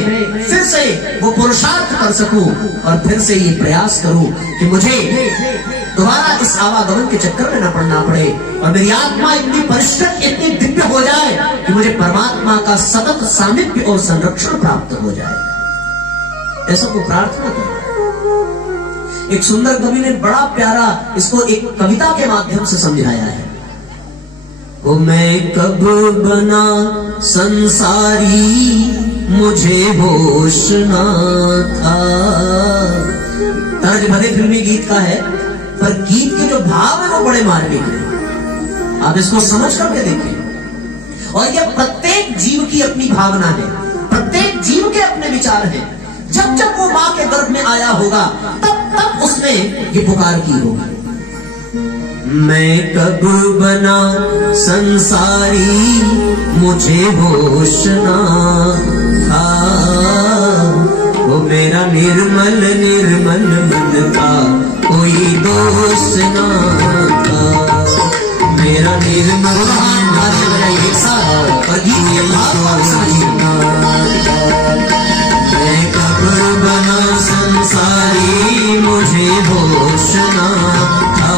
फिर से वो पुरुषार्थ कर सकूं और फिर से ये प्रयास करूं कि मुझे दोबारा इस आवागमन के चक्कर में न पड़ना पड़े और मेरी आत्मा इतनी परिष्कृत, इतनी दिव्य हो जाए कि मुझे परमात्मा का सतत सामिप्य और संरक्षण प्राप्त हो जाए। ऐसा को प्रार्थना करो। एक सुंदर कवि ने बड़ा प्यारा इसको एक कविता के माध्यम से समझाया है। ओ मैं कब बना संसारी मुझे होश ना था। तर्ज भले फिल्मी गीत का है, पर गीत के जो भाव है वो बड़े मार्मिक हैं। आप इसको समझ करके देखिए। और यह प्रत्येक जीव की अपनी भावना है, प्रत्येक जीव के अपने विचार हैं। जब जब वो मां के गर्भ में आया होगा तब तब उसने ये पुकार की होगी। मैं कब बना संसारी मुझे होश ना था। वो मेरा निर्मल निर्मल मन था, कोई दोष ना था। मेरा निर्मल एक साथ और गीत के भाव मैं कब बना संसारी मुझे होश ना था।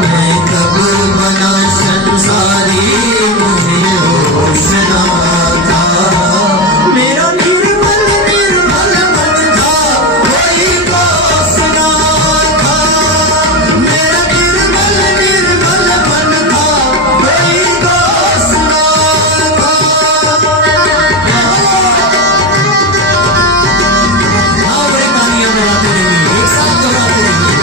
मैं कब बना संसारी मुझे होश ना था। मेरा निर्मल निर्मल मन था, कोई दोष ना था। मेरा निर्मल निर्मल मन था, कोई दोष ना था। बड़े तालियां बजाते रहेंगे, एक साथ दोहराते रहेंगे।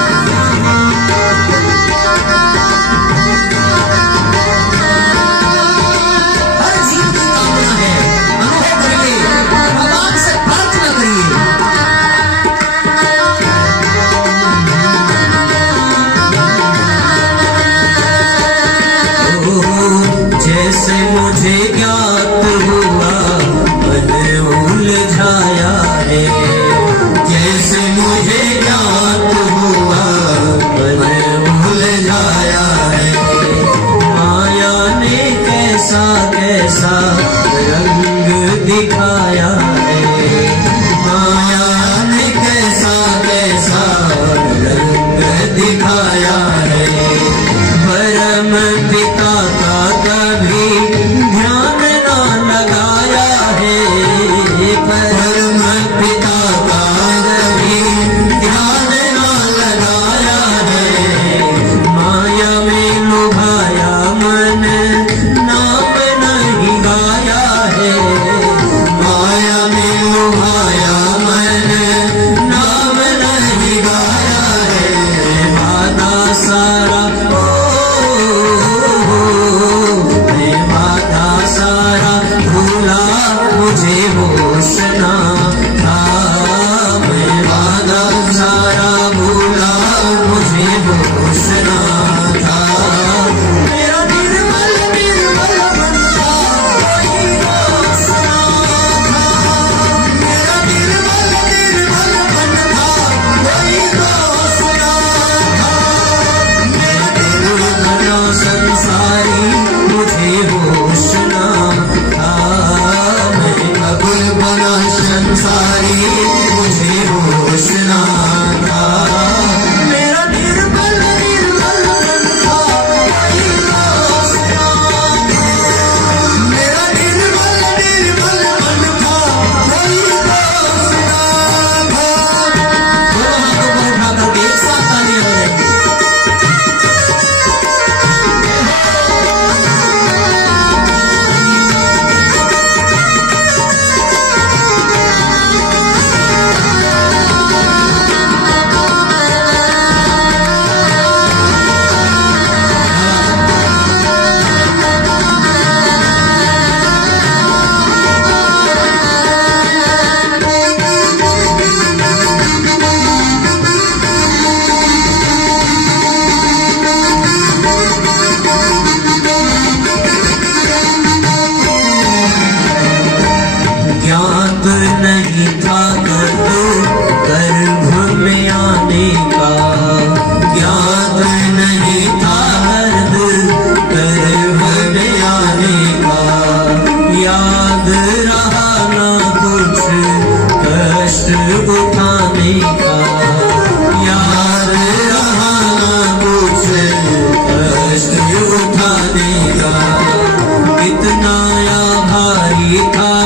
हर जीव की कामना है, अनुभव करिए, भगवान से प्रार्थना करिए। जैसे मुझे ज्ञात हुआ मन उलझाया है। जैसे मुझे ज्ञात हुआ मन उलझाया है। माया ने कैसा कैसा रंग दिखाया है। माया ने कैसा कैसा रंग दिखाया है। परम पिता का कभी ध्यान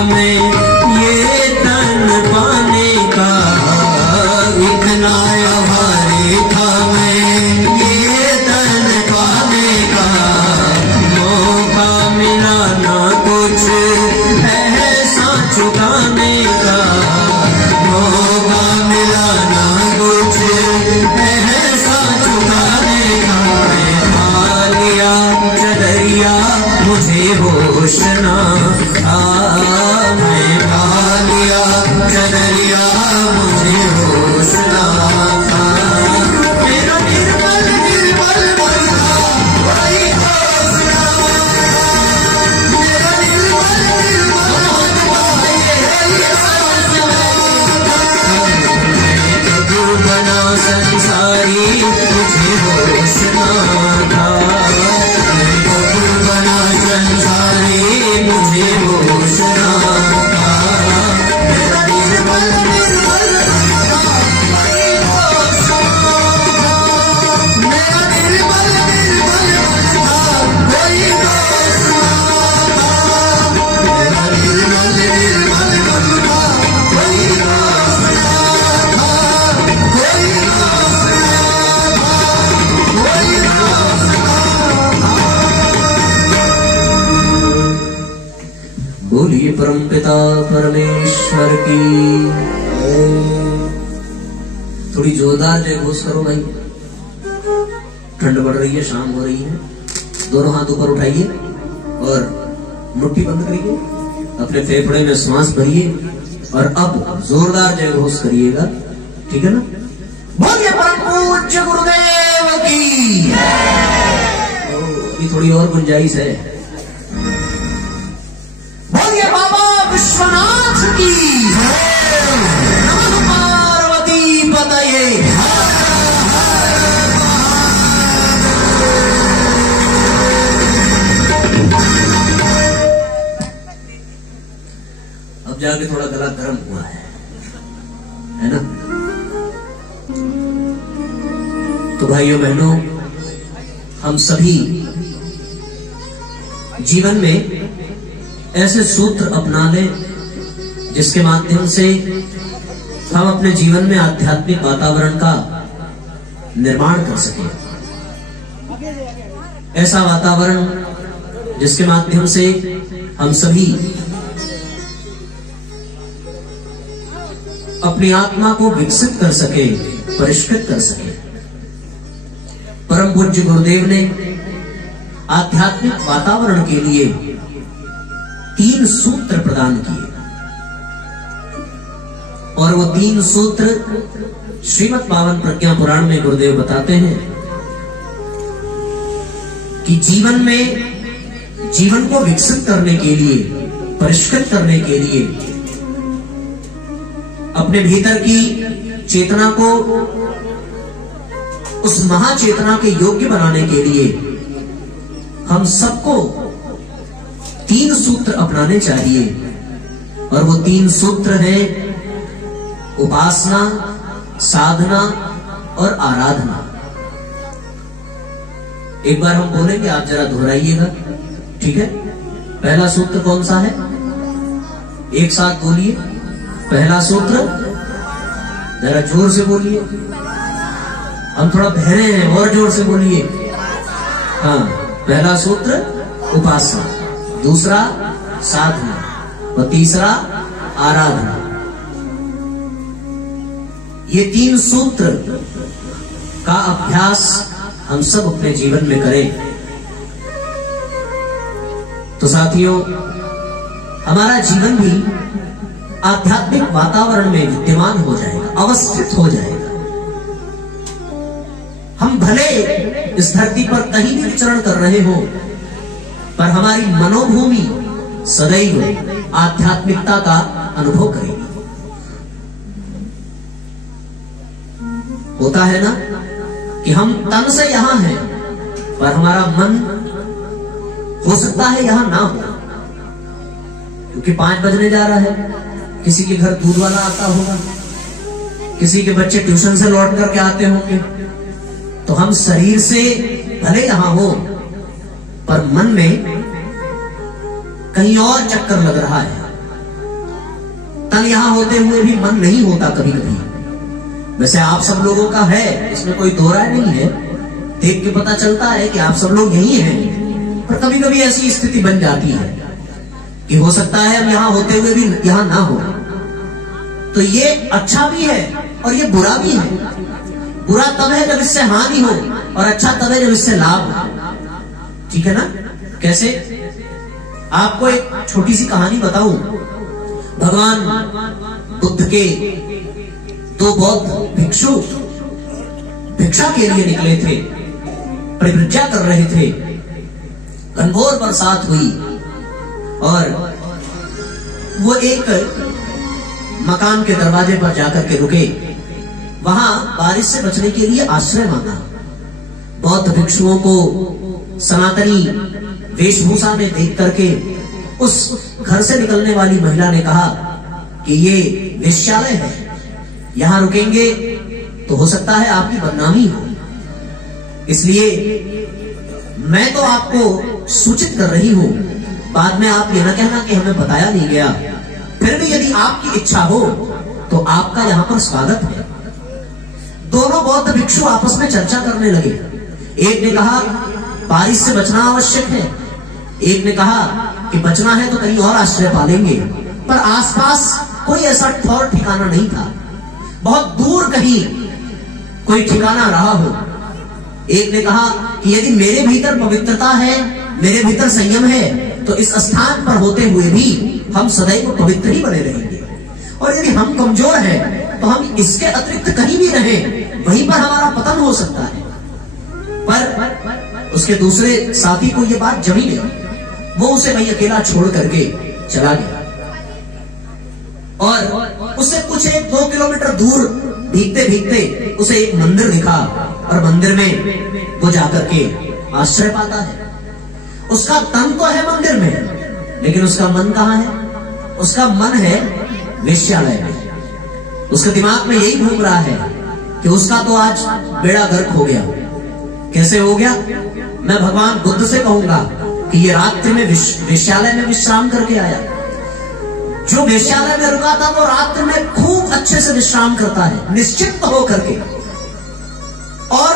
में ये तन पाने का इतना आभारी था मैं, ये तन पाने का मौका मिला ना कुछ ऐसा चुकाने का, मौका मिला ना कुछ ऐसा चुकाने का। मैं पा लिया चदरिया मुझे होश ना था, मैं पा लिया चदरिया मुझे होश ना था। मेरा निर्मल निर्मल मन था वही हौसला, मेरा निर्मल निर्मल मन था यही हौसला। तू बना संसारी मुझे होश ना था, तू बना संसारी मुझे होश ना था। मेरा निर्मल निर्मल मन था वही हौसला, मेरा निर्मल निर्मल मन था वही हौसला। मेरा निर्मल निर्मल मन था वही हौसला था, वही हौसला था, वही हौसला था। बोलिए परमपिता परमेश्वर की। थोड़ी जोरदार जय घोष करो भाई, ठंड बढ़ रही है, शाम हो रही है। दोनों हाथ ऊपर उठाइए और मुट्ठी बंद करिए, अपने फेफड़े में श्वास भरिए और अब जोरदार जय घोष करिएगा, ठीक है ना। बोलिए परम पूज्य गुरुदेव की। अभी थोड़ी और गुंजाइश है। बोलिए बाबा विश्वनाथ की। नमः पार्वती पतये। अब जाके थोड़ा गला गर्म हुआ है ना। तो भाइयों बहनों, हम सभी जीवन में ऐसे सूत्र अपना लें जिसके माध्यम से हम अपने जीवन में आध्यात्मिक वातावरण का निर्माण कर सकें। ऐसा वातावरण जिसके माध्यम से हम सभी अपनी आत्मा को विकसित कर सके, परिष्कृत कर सके। परम पूज्य गुरुदेव ने आध्यात्मिक वातावरण के लिए 3 सूत्र प्रदान किए और वो 3 सूत्र श्रीमद् पावन प्रज्ञा पुराण में गुरुदेव बताते हैं कि जीवन को विकसित करने के लिए, परिष्कृत करने के लिए, अपने भीतर की चेतना को उस महाचेतना के योग्य बनाने के लिए हम सबको 3 सूत्र अपनाने चाहिए। और वो 3 सूत्र हैं उपासना, साधना और आराधना। एक बार हम बोलेंगे, आप जरा दोहराइएगा, ठीक है। पहला सूत्र कौन सा है? एक साथ बोलिए। पहला सूत्र, जरा जोर से बोलिए, हम थोड़ा बहरे हैं, और जोर से बोलिए। हाँ, पहला सूत्र उपासना, दूसरा साधना और तीसरा आराधना। ये 3 सूत्र का अभ्यास हम सब अपने जीवन में करें। तो साथियों, हमारा जीवन भी आध्यात्मिक वातावरण में विद्यमान हो जाएगा, अवस्थित हो जाएगा। हम भले इस धरती पर कहीं भी विचरण कर रहे हो, पर हमारी मनोभूमि सदैव आध्यात्मिकता का अनुभव करेगी। होता है ना कि हम तन से यहां हैं, पर हमारा मन हो सकता है यहां ना हो, क्योंकि 5 बजने जा रहा है, किसी के घर दूध वाला आता होगा, किसी के बच्चे ट्यूशन से लौट करके आते होंगे। तो हम शरीर से भले यहां हो, पर मन में कहीं और चक्कर लग रहा है, तन यहां होते हुए भी मन नहीं होता कभी कभी। वैसे आप सब लोगों का है, इसमें कोई दो राय नहीं है, देख के पता चलता है कि आप सब लोग यही हैं। पर कभी कभी ऐसी स्थिति बन जाती है कि हो सकता है हम यहां होते हुए भी यहां ना हो। तो ये अच्छा भी है और ये बुरा भी है। बुरा तब है जब इससे हानि हो और अच्छा तब है जब इससे लाभ हो। ठीक है ना? कैसे? आपको एक छोटी सी कहानी बताऊं। भगवान बुद्ध के दो बौद्ध भिक्षु भिक्षा के लिए निकले थे, परिव्रज्या कर रहे थे। घनघोर बरसात हुई और वो एक मकान के दरवाजे पर जाकर के रुके। वहां बारिश से बचने के लिए आश्रय मांगा। बौद्ध भिक्षुओं को सनातनी वेशभूषा में देख करके उस घर से निकलने वाली महिला ने कहा कि ये वेश्यालय है, यहां रुकेंगे तो हो सकता है आपकी बदनामी हो, इसलिए मैं तो आपको सूचित कर रही हूं। बाद में आप ये ना कहना कि हमें बताया नहीं गया। फिर भी यदि आपकी इच्छा हो तो आपका यहां पर स्वागत है। दोनों बौद्ध भिक्षु आपस में चर्चा करने लगे। एक ने कहा बारिश से बचना आवश्यक है, एक ने कहा कि बचना है तो कहीं और आश्रय पालेंगे। पर आसपास कोई ऐसा ठौर ठिकाना नहीं था, बहुत दूर कहीं कोई ठिकाना रहा हो। एक ने कहा कि यदि मेरे भीतर पवित्रता है, मेरे भीतर संयम है, तो इस स्थान पर होते हुए भी हम सदैव पवित्र ही बने रहेंगे। और यदि हम कमजोर हैं तो हम इसके अतिरिक्त कहीं भी रहें, वहीं पर हमारा पतन हो सकता है। पर उसके दूसरे साथी को यह बात जमी नहीं। वो उसे वहीं अकेला छोड़ करके चला गया और उससे कुछ 1-2 किलोमीटर दूर भीगते भीगते उसे एक मंदिर दिखा और मंदिर में वो जाकर के आश्रय पाता है। उसका तन तो है मंदिर में, लेकिन उसका मन कहां है? उसका मन है वेश्यालय में। उसके दिमाग में यही घूम रहा है कि उसका तो आज बेड़ा गर्क हो गया। कैसे हो गया? मैं भगवान बुद्ध से कहूंगा कि ये रात्रि में वेश्यालय में विश्राम करके आया। जो वेश्यालय में रुका था वो रात्रि में खूब अच्छे से विश्राम करता है, निश्चिंत होकर के, और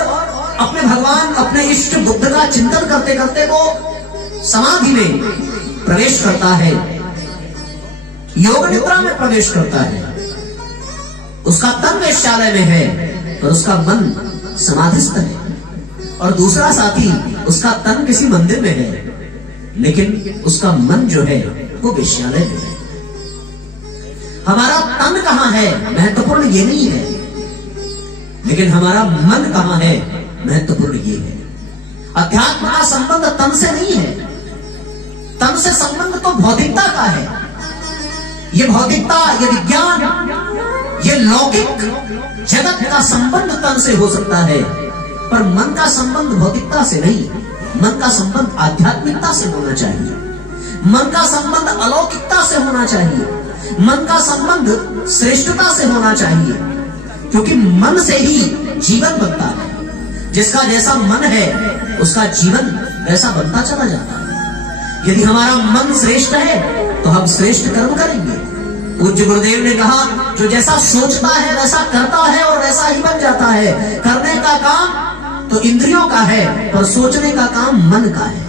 अपने भगवान अपने इष्ट बुद्ध का चिंतन करते करते वो समाधि में प्रवेश करता है, योग निद्रा में प्रवेश करता है। उसका तन वेश्यालय में है और उसका मन समाधिस्थ है। और दूसरा साथी, उसका तन किसी मंदिर में है, लेकिन उसका मन जो है वो वेश्यालय में है। हमारा तन कहां है महत्वपूर्ण ये नहीं है, लेकिन हमारा मन कहां है महत्वपूर्ण ये है। अध्यात्म का संबंध तन से नहीं है, तन से संबंध तो भौतिकता का है। ये भौतिकता, ये विज्ञान, ये लौकिक जगत का संबंध तन से हो सकता है, पर मन का संबंध भौतिकता से नहीं। मन का संबंध आध्यात्मिकता से होना चाहिए, मन का संबंध अलौकिकता से होना चाहिए, मन का संबंध श्रेष्ठता से होना चाहिए, क्योंकि मन से ही जीवन बनता है। जिसका जैसा मन है उसका जीवन वैसा बनता चला जाता है। यदि हमारा मन श्रेष्ठ है तो हम श्रेष्ठ कर्म करेंगे। पूज्य गुरुदेव ने कहा, जो जैसा सोचता है वैसा करता है और वैसा ही बन जाता है। करने का काम तो इंद्रियों का है, पर सोचने का काम मन का है।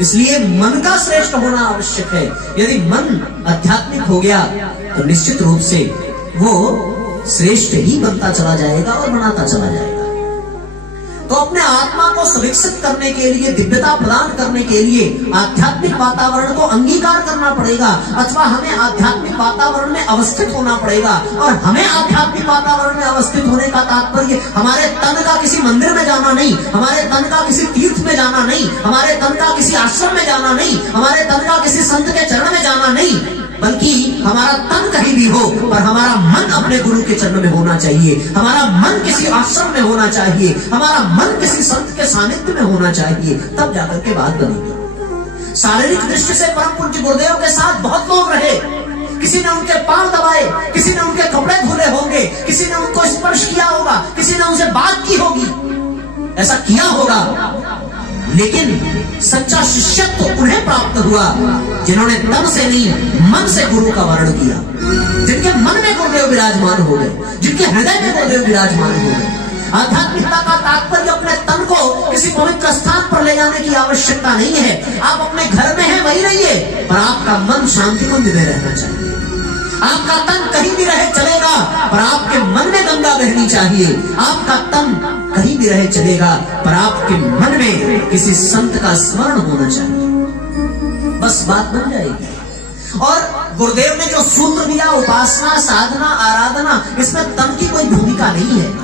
इसलिए मन का श्रेष्ठ होना आवश्यक है। यदि मन आध्यात्मिक हो गया तो निश्चित रूप से वो श्रेष्ठ ही बनता चला जाएगा और बनाता चला जाएगा। तो अपने आत्मा को सुविकसित करने के लिए, दिव्यता प्रदान करने के लिए आध्यात्मिक वातावरण को अंगीकार करना पड़ेगा, अथवा हमें आध्यात्मिक वातावरण में अवस्थित होना पड़ेगा। और हमें आध्यात्मिक वातावरण में अवस्थित होने का तात्पर्य हमारे तन का किसी मंदिर में जाना नहीं, हमारे तन का किसी तीर्थ में जाना नहीं, हमारे तन का किसी आश्रम में जाना नहीं, हमारे तन का किसी संत के चरण में जाना नहीं, बल्कि हमारा तन कहीं भी हो पर हमारा मन अपने गुरु के चरण में होना चाहिए, हमारा मन किसी आश्रम में होना चाहिए, हमारा मन किसी संत के सानिध्य में होना चाहिए, तब जाकर के बात बनेगी। शारीरिक दृष्टि से परम पूज्य गुरुदेव के साथ बहुत लोग रहे, किसी ने उनके पांव दबाए, किसी ने उनके कपड़े धुले होंगे, किसी ने उनको स्पर्श किया होगा, किसी ने उनसे बात की होगी, ऐसा किया होगा, लेकिन सच्चा शिष्यत्व तो उन्हें प्राप्त हुआ जिन्होंने तन से नहीं मन से गुरु का वर्ण किया, जिनके मन में गुरुदेव विराजमान हो गए, जिनके हृदय में गुरुदेव विराजमान हो गए। आध्यात्मिकता का तात्पर्य अपने तन को किसी पवित्र स्थान पर ले जाने की आवश्यकता नहीं है। आप अपने घर में हैं वही रहिए, पर आपका मन शांति कुंज में रहना चाहिए। आपका तन कहीं भी रहे चलेगा, पर आपके मन में गंगा बहनी चाहिए। आपका तन कहीं भी रहे चलेगा, पर आपके मन में किसी संत का स्मरण होना चाहिए, बस बात बन जाएगी। और गुरुदेव ने जो सूत्र दिया, उपासना, साधना, आराधना, इसमें तन की कोई भूमिका नहीं है।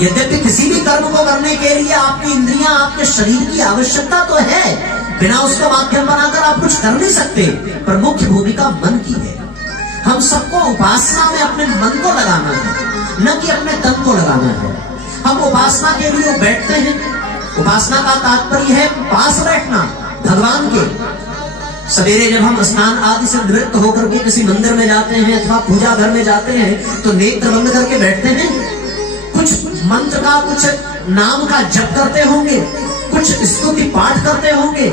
यद्यपि किसी भी कर्म को करने के लिए आपकी इंद्रियां, आपके शरीर की आवश्यकता तो है, बिना उसको माध्यम बनाकर आप कुछ कर नहीं सकते, पर मुख्य भूमिका मन की है। हम सबको उपासना में अपने मन को लगाना है, न कि अपने तन को लगाना है। हम उपासना के लिए बैठते हैं, उपासना का तात्पर्य है पास बैठना भगवान के। सवेरे जब हम स्नान आदि से निवृत्त होकर के किसी मंदिर में जाते हैं अथवा पूजा घर में जाते हैं, तो नेत्र बंद करके बैठते हैं, कुछ मंत्र का, कुछ नाम का जप करते होंगे, कुछ स्तुति पाठ करते होंगे।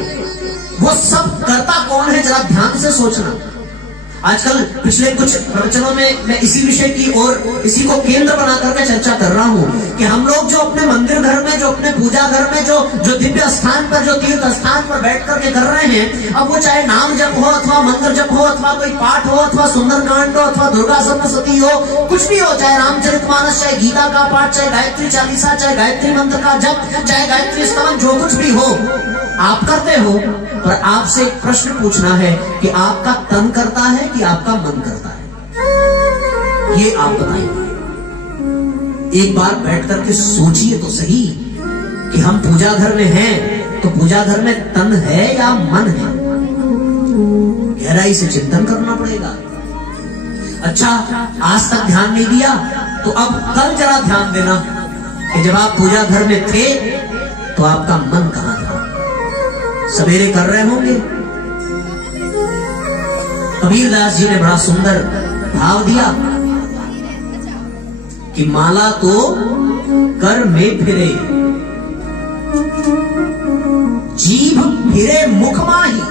वो सब करता कौन है, जरा ध्यान से सोचना। आजकल पिछले कुछ प्रवचनों में मैं इसी विषय की और इसी को केंद्र बना करके चर्चा कर रहा हूँ कि हम लोग जो अपने मंदिर घर में, जो अपने पूजा घर में, जो दिव्य स्थान पर, जो तीर्थ स्थान पर बैठ करके कर रहे हैं, अब वो चाहे नाम जप हो अथवा मंत्र जप हो अथवा कोई पाठ हो अथवा सुंदरकांड हो अथवा दुर्गा सप्तशती हो, कुछ भी हो, चाहे रामचरितमानस, चाहे गीता का पाठ, चाहे गायत्री चालीसा, चाहे गायत्री मंत्र का जप, चाहे गायत्री स्तवन, जो कुछ भी हो आप करते हो, पर आपसे एक प्रश्न पूछना है कि आपका तन करता है कि आपका मन करता है, ये आप बताइए। एक बार बैठ करके सोचिए तो सही कि हम पूजा घर में हैं, तो पूजा घर में तन है या मन है, गहराई से चिंतन करना पड़ेगा। अच्छा, आज तक ध्यान नहीं दिया तो अब कल जरा ध्यान देना कि जब आप पूजा घर में थे तो आपका मन कहां था। सवेरे कर रहे होंगे, कबीरदास जी ने बड़ा सुंदर भाव दिया कि माला तो कर में फिरे, जीभ फिरे मुख माही,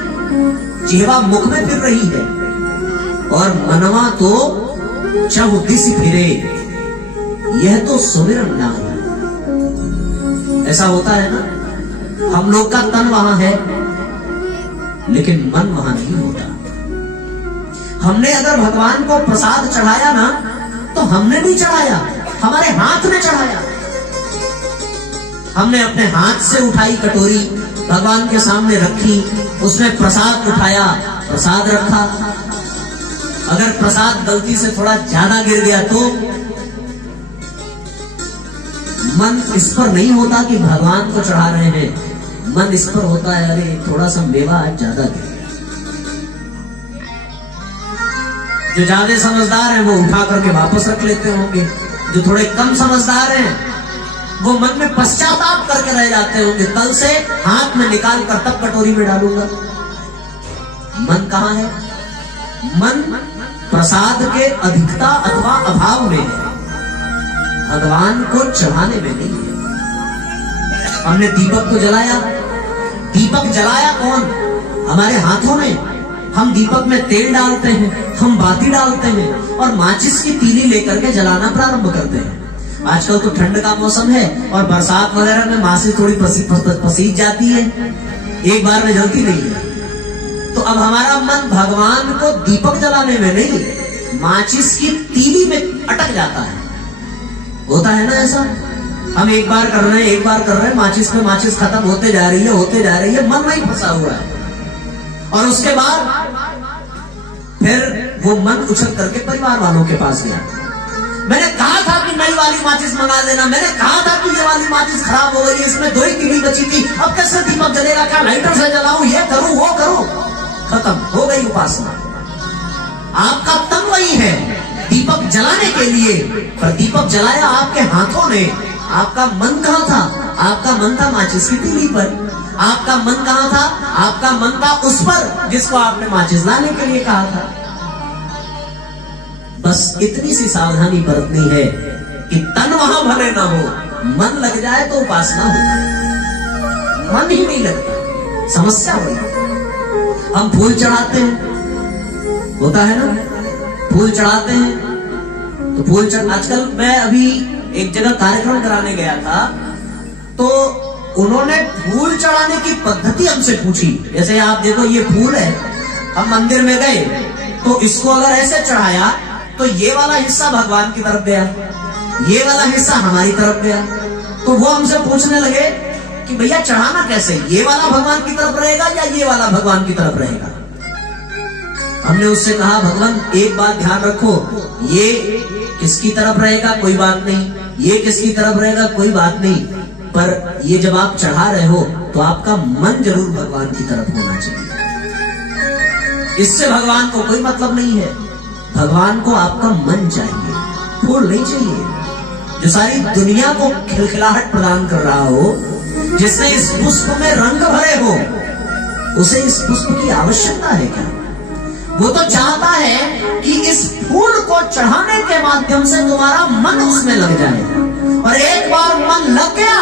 जिह्वा मुख में फिर रही है, और मनवा तो चहुदिश फिरे, यह तो सुमिरन नाही। ऐसा होता है ना, हम लोग का तन वहां है लेकिन मन वहां नहीं होता। हमने अगर भगवान को प्रसाद चढ़ाया ना, तो हमने नहीं चढ़ाया, हमारे हाथ ने चढ़ाया। हमने अपने हाथ से उठाई कटोरी, भगवान के सामने रखी, उसमें प्रसाद उठाया, प्रसाद रखा। अगर प्रसाद गलती से थोड़ा ज्यादा गिर गया तो मन इस पर नहीं होता कि भगवान को चढ़ा रहे हैं, मन इस पर होता है अरे थोड़ा सा मेवा आज ज्यादा गिर गया। जो ज्यादा समझदार हैं वो उठा करके वापस रख लेते होंगे, जो थोड़े कम समझदार हैं वो मन में पश्चाताप करके रह जाते होंगे, कल से हाथ में निकाल कर तब कटोरी में डालूंगा। मन कहाँ है? मन प्रसाद के अधिकता अथवा अभाव में है, भगवान को चढ़ाने में नहीं है। हमने दीपक को जलाया, दीपक जलाया कौन? हमारे हाथों में। हम दीपक में तेल डालते हैं, हम बाती डालते हैं और माचिस की तीली लेकर के जलाना प्रारंभ करते हैं। आजकल तो ठंड का मौसम है और बरसात वगैरह में माचिस थोड़ी पसीज जाती है, एक बार में जलती नहीं है। तो अब हमारा मन भगवान को दीपक जलाने में नहीं, माचिस की तीली में अटक जाता है। होता है ना ऐसा? हम एक बार कर रहे हैं, एक बार कर रहे हैं, माचिस पे माचिस खत्म होते जा रही है, होते जा रही है, मन वहीं फंसा हुआ है। और उसके बाद फिर वो मन उछल करके परिवार वालों के पास गया। मैंने कहा था कि नई वाली माचिस मंगा लेना, मैंने कहा था कि ये वाली माचिस खराब हो गई, इसमें 2 ही तीली बची थी, अब कैसे दीपक जलेगा? क्या लाइटर से जलाऊं? ये करूं, वो करूं? खत्म हो गई उपासना। आपका तन वही है दीपक जलाने के लिए, पर दीपक जलाया आपके हाथों ने। आपका मन कहां था? आपका मन था माचिस की तीली पर। आपका मन कहां था? आपका मन था उस पर जिसको आपने माचिस लाने के लिए कहा था। बस इतनी सी सावधानी बरतनी है कि तन वहां भले ना हो, मन लग जाए तो उपासना हो। मन ही नहीं लगता, समस्या हुई। हम फूल चढ़ाते हैं, होता है ना, फूल चढ़ाते हैं तो फूल आजकल मैं अभी एक जगह कार्यक्रम कराने गया था, तो उन्होंने फूल चढ़ाने की पद्धति हमसे पूछी। जैसे आप देखो ये फूल है, हम मंदिर में गए तो इसको अगर ऐसे चढ़ाया तो ये वाला हिस्सा भगवान की तरफ गया, ये वाला हिस्सा हमारी तरफ गया। तो वो हमसे पूछने लगे कि भैया चढ़ाना कैसे, ये वाला भगवान की तरफ रहेगा या ये वाला भगवान की तरफ रहेगा। हमने उससे कहा भगवान एक बात ध्यान रखो, ये किसकी तरफ रहेगा कोई बात नहीं, ये किसकी तरफ रहेगा कोई बात नहीं, पर ये जब आप चढ़ा रहे हो तो आपका मन जरूर भगवान की तरफ होना चाहिए। इससे भगवान को कोई मतलब नहीं है, भगवान को आपका मन चाहिए, फूल नहीं चाहिए। जो सारी दुनिया को खिलखिलाहट प्रदान कर रहा हो, जिसने इस पुष्प में रंग भरे हो, उसे इस पुष्प की आवश्यकता है क्या? वो तो चाहता है कि इस फूल को चढ़ाने के माध्यम से तुम्हारा मन उसमें लग जाए, और एक बार मन लग गया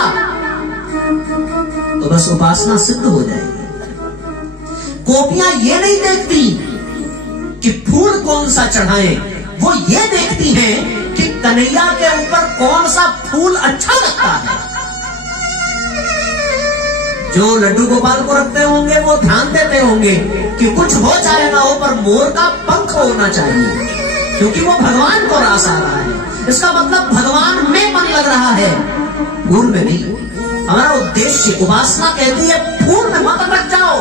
तो बस उपासना सिद्ध हो जाएगी। गोपियां ये नहीं देखती कि फूल कौन सा चढ़ाएं, वो ये देखती हैं कि कन्हैया के ऊपर कौन सा फूल अच्छा लगता है। जो लड्डू गोपाल को रखते होंगे वो ध्यान देते होंगे कि कुछ हो चाहे ना हो पर मोर का पंख होना चाहिए, क्योंकि वो भगवान को रास आ रहा है। इसका मतलब भगवान में मन लग रहा है, फूल में नहीं। हमारा उद्देश्य, उपासना कहती है फूल में मत लग जाओ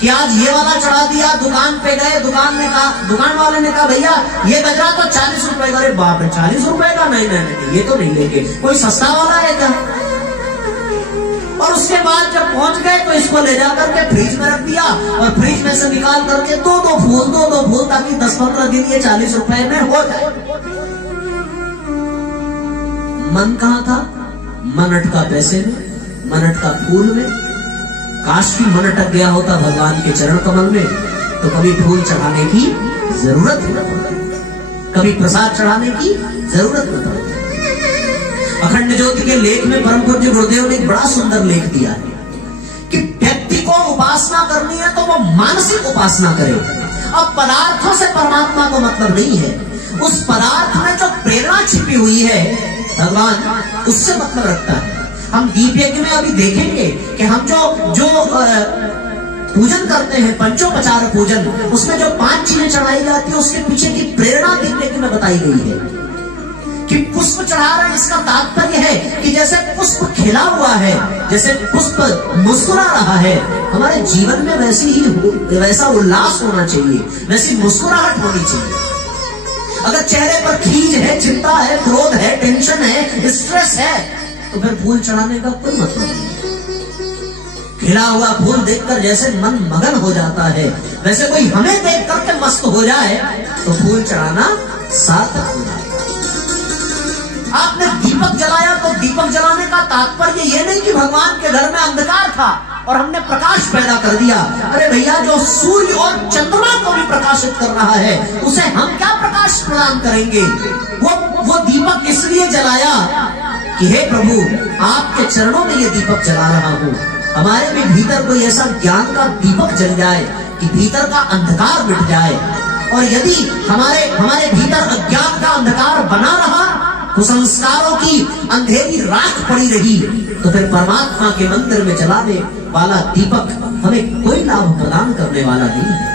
कि आज ये वाला चढ़ा दिया, दुकान पे गए, दुकान वाले ने कहा भैया ये गजरा तो 40 रुपए का। अरे बाप रे 40 रुपए का? नहीं नहीं नहीं, ये तो नहीं लेंगे, कोई सस्ता वाला है क्या? और उसके बाद जब पहुंच गए तो इसको ले जाकर के फ्रिज में रख दिया, और फ्रिज में से निकाल करके दो दो फूल ताकि 10-15 दिन ये 40 रुपए में हो जाए। मन कहां था? मन अटका पैसे में, मन अटका फूल में। काश की मन अटक गया होता भगवान के चरण कमल में, तो कभी फूल चढ़ाने की जरूरत न पड़ती, कभी प्रसाद चढ़ाने की जरूरत न पड़ती। अखंड ज्योति के लेख में परम पूज्य गुरुदेव ने एक बड़ा सुंदर लेख दिया है कि व्यक्ति को उपासना करनी है तो वो मानसिक उपासना करे। अब पदार्थों से परमात्मा को मतलब नहीं है, उस पदार्थ में जो प्रेरणा छिपी हुई है भगवान उससे मतलब रखता है। हम दीप यज्ञ में अभी देखेंगे कि हम जो पूजन करते हैं, पंचोपचार पूजन, उसमें जो 5 चीजें चढ़ाई जाती है उसके पीछे की प्रेरणा दीप यज्ञ में बताई गई है कि पुष्प चढ़ा रहे हैं। इसका तात्पर्य है कि जैसे पुष्प खिला हुआ है, जैसे पुष्प मुस्कुरा रहा है, हमारे जीवन में वैसा उल्लास होना चाहिए, वैसी मुस्कुराहट होनी चाहिए। अगर चेहरे पर खीज है, चिंता है, क्रोध है, टेंशन है, स्ट्रेस है, तो फिर फूल चढ़ाने का कोई मतलब नहीं। खिला हुआ फूल देखकर जैसे मन मगन हो जाता है, वैसे कोई हमें देख करके मस्त हो जाए तो फूल चढ़ाना सार्थक हो जाता है। आपने दीपक जलाया तो दीपक जलाने का तात्पर्य ये नहीं कि भगवान के घर में अंधकार था और हमने प्रकाश पैदा कर दिया। अरे भैया, जो सूर्य और चंद्रमा को भी प्रकाशित कर रहा है उसे हम क्या प्रकाश प्रदान करेंगे? वो दीपक इसलिए जलाया कि हे प्रभु, आपके चरणों में ये दीपक जला रहा हूं, हमारे भी भीतर कोई ऐसा ज्ञान का दीपक जल जाए कि भीतर का अंधकार मिट जाए। और यदि हमारे भीतर अज्ञान का अंधकार बना रहा, कुसंस्कारों की अंधेरी राख पड़ी रही, तो फिर परमात्मा के मंदिर में जलाने वाला दीपक हमें कोई लाभ प्रदान करने वाला नहीं है।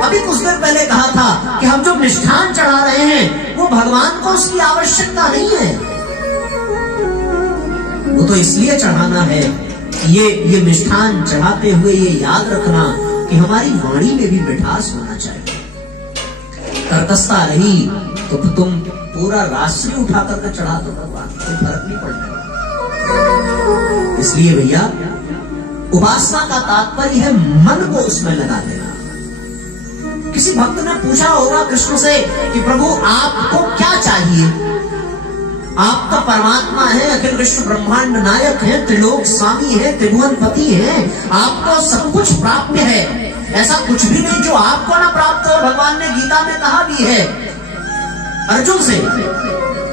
अभी कुछ देर पहले कहा था कि हम जो मिष्ठान चढ़ा रहे हैं वो भगवान को उसकी आवश्यकता नहीं है, वो तो इसलिए चढ़ाना है ये मिष्ठान चढ़ाते हुए ये याद रखना कि हमारी वाणी में भी मिठास होना चाहिए। कर्कशता रही तो तुम पूरा राष्ट्र उठा करके चढ़ा दो, भगवान कोई फर्क नहीं पड़ने वाला। इसलिए भैया, उपासना का तात्पर्य है मन को उसमें लगा देना। किसी भक्त ने पूछा होगा कृष्ण से कि प्रभु आपको क्या चाहिए? आप तो परमात्मा है, अखिल विश्व ब्रह्मांड नायक है, त्रिलोक स्वामी है, त्रिभुवन पति है, आपको सब कुछ प्राप्त है, ऐसा कुछ भी नहीं जो आपको ना प्राप्त हो। भगवान ने गीता में कहा भी है अर्जुन से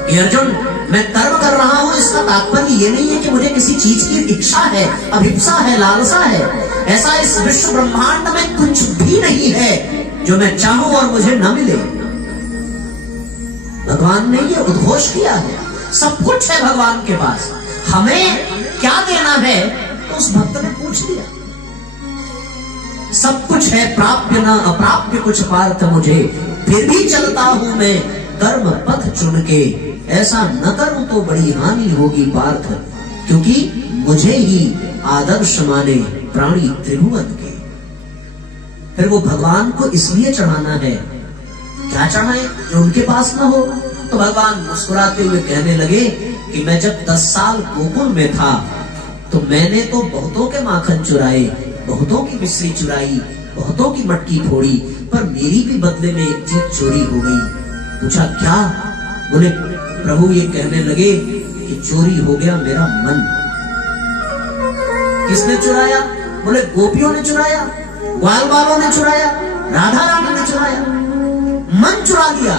कि अर्जुन मैं कर्म कर रहा हूं, इसका तात्पर्य ये नहीं है कि मुझे किसी चीज की इच्छा है, अभिप्सा है, लालसा है। ऐसा इस विश्व ब्रह्मांड में कुछ भी नहीं है जो मैं चाहूं और मुझे न मिले। भगवान ने ये उद्घोष किया है, सब कुछ है भगवान के पास, हमें क्या देना है तो उस भक्त ने पूछ लिया। सब कुछ है प्राप्य न अप्राप्य कुछ पार्थ मुझे, फिर भी चलता हूं मैं कर्म पथ चुन के, ऐसा न करूं तो बड़ी हानि होगी पार्थ, क्योंकि मुझे ही आदर्श माने प्राणी त्रिभुवन के। फिर वो भगवान को इसलिए चढ़ाना है, क्या चढ़ाए जो उनके पास ना हो। तो भगवान मुस्कुराते हुए कहने लगे कि मैं जब 10 साल गोकुल में था तो मैंने तो बहुतों के माखन चुराए, बहुतों की मिश्री चुराई, बहुतों की मटकी फोड़ी, पर मेरी भी बदले में एक चीज चोरी हो गई। पूछा क्या? बोले प्रभु ये कहने लगे कि चोरी हो गया मेरा मन। किसने चुराया? बोले गोपियों ने चुराया, ग्वाल बालों ने चुराया, राधा रानी ने चुराया, मन चुरा लिया।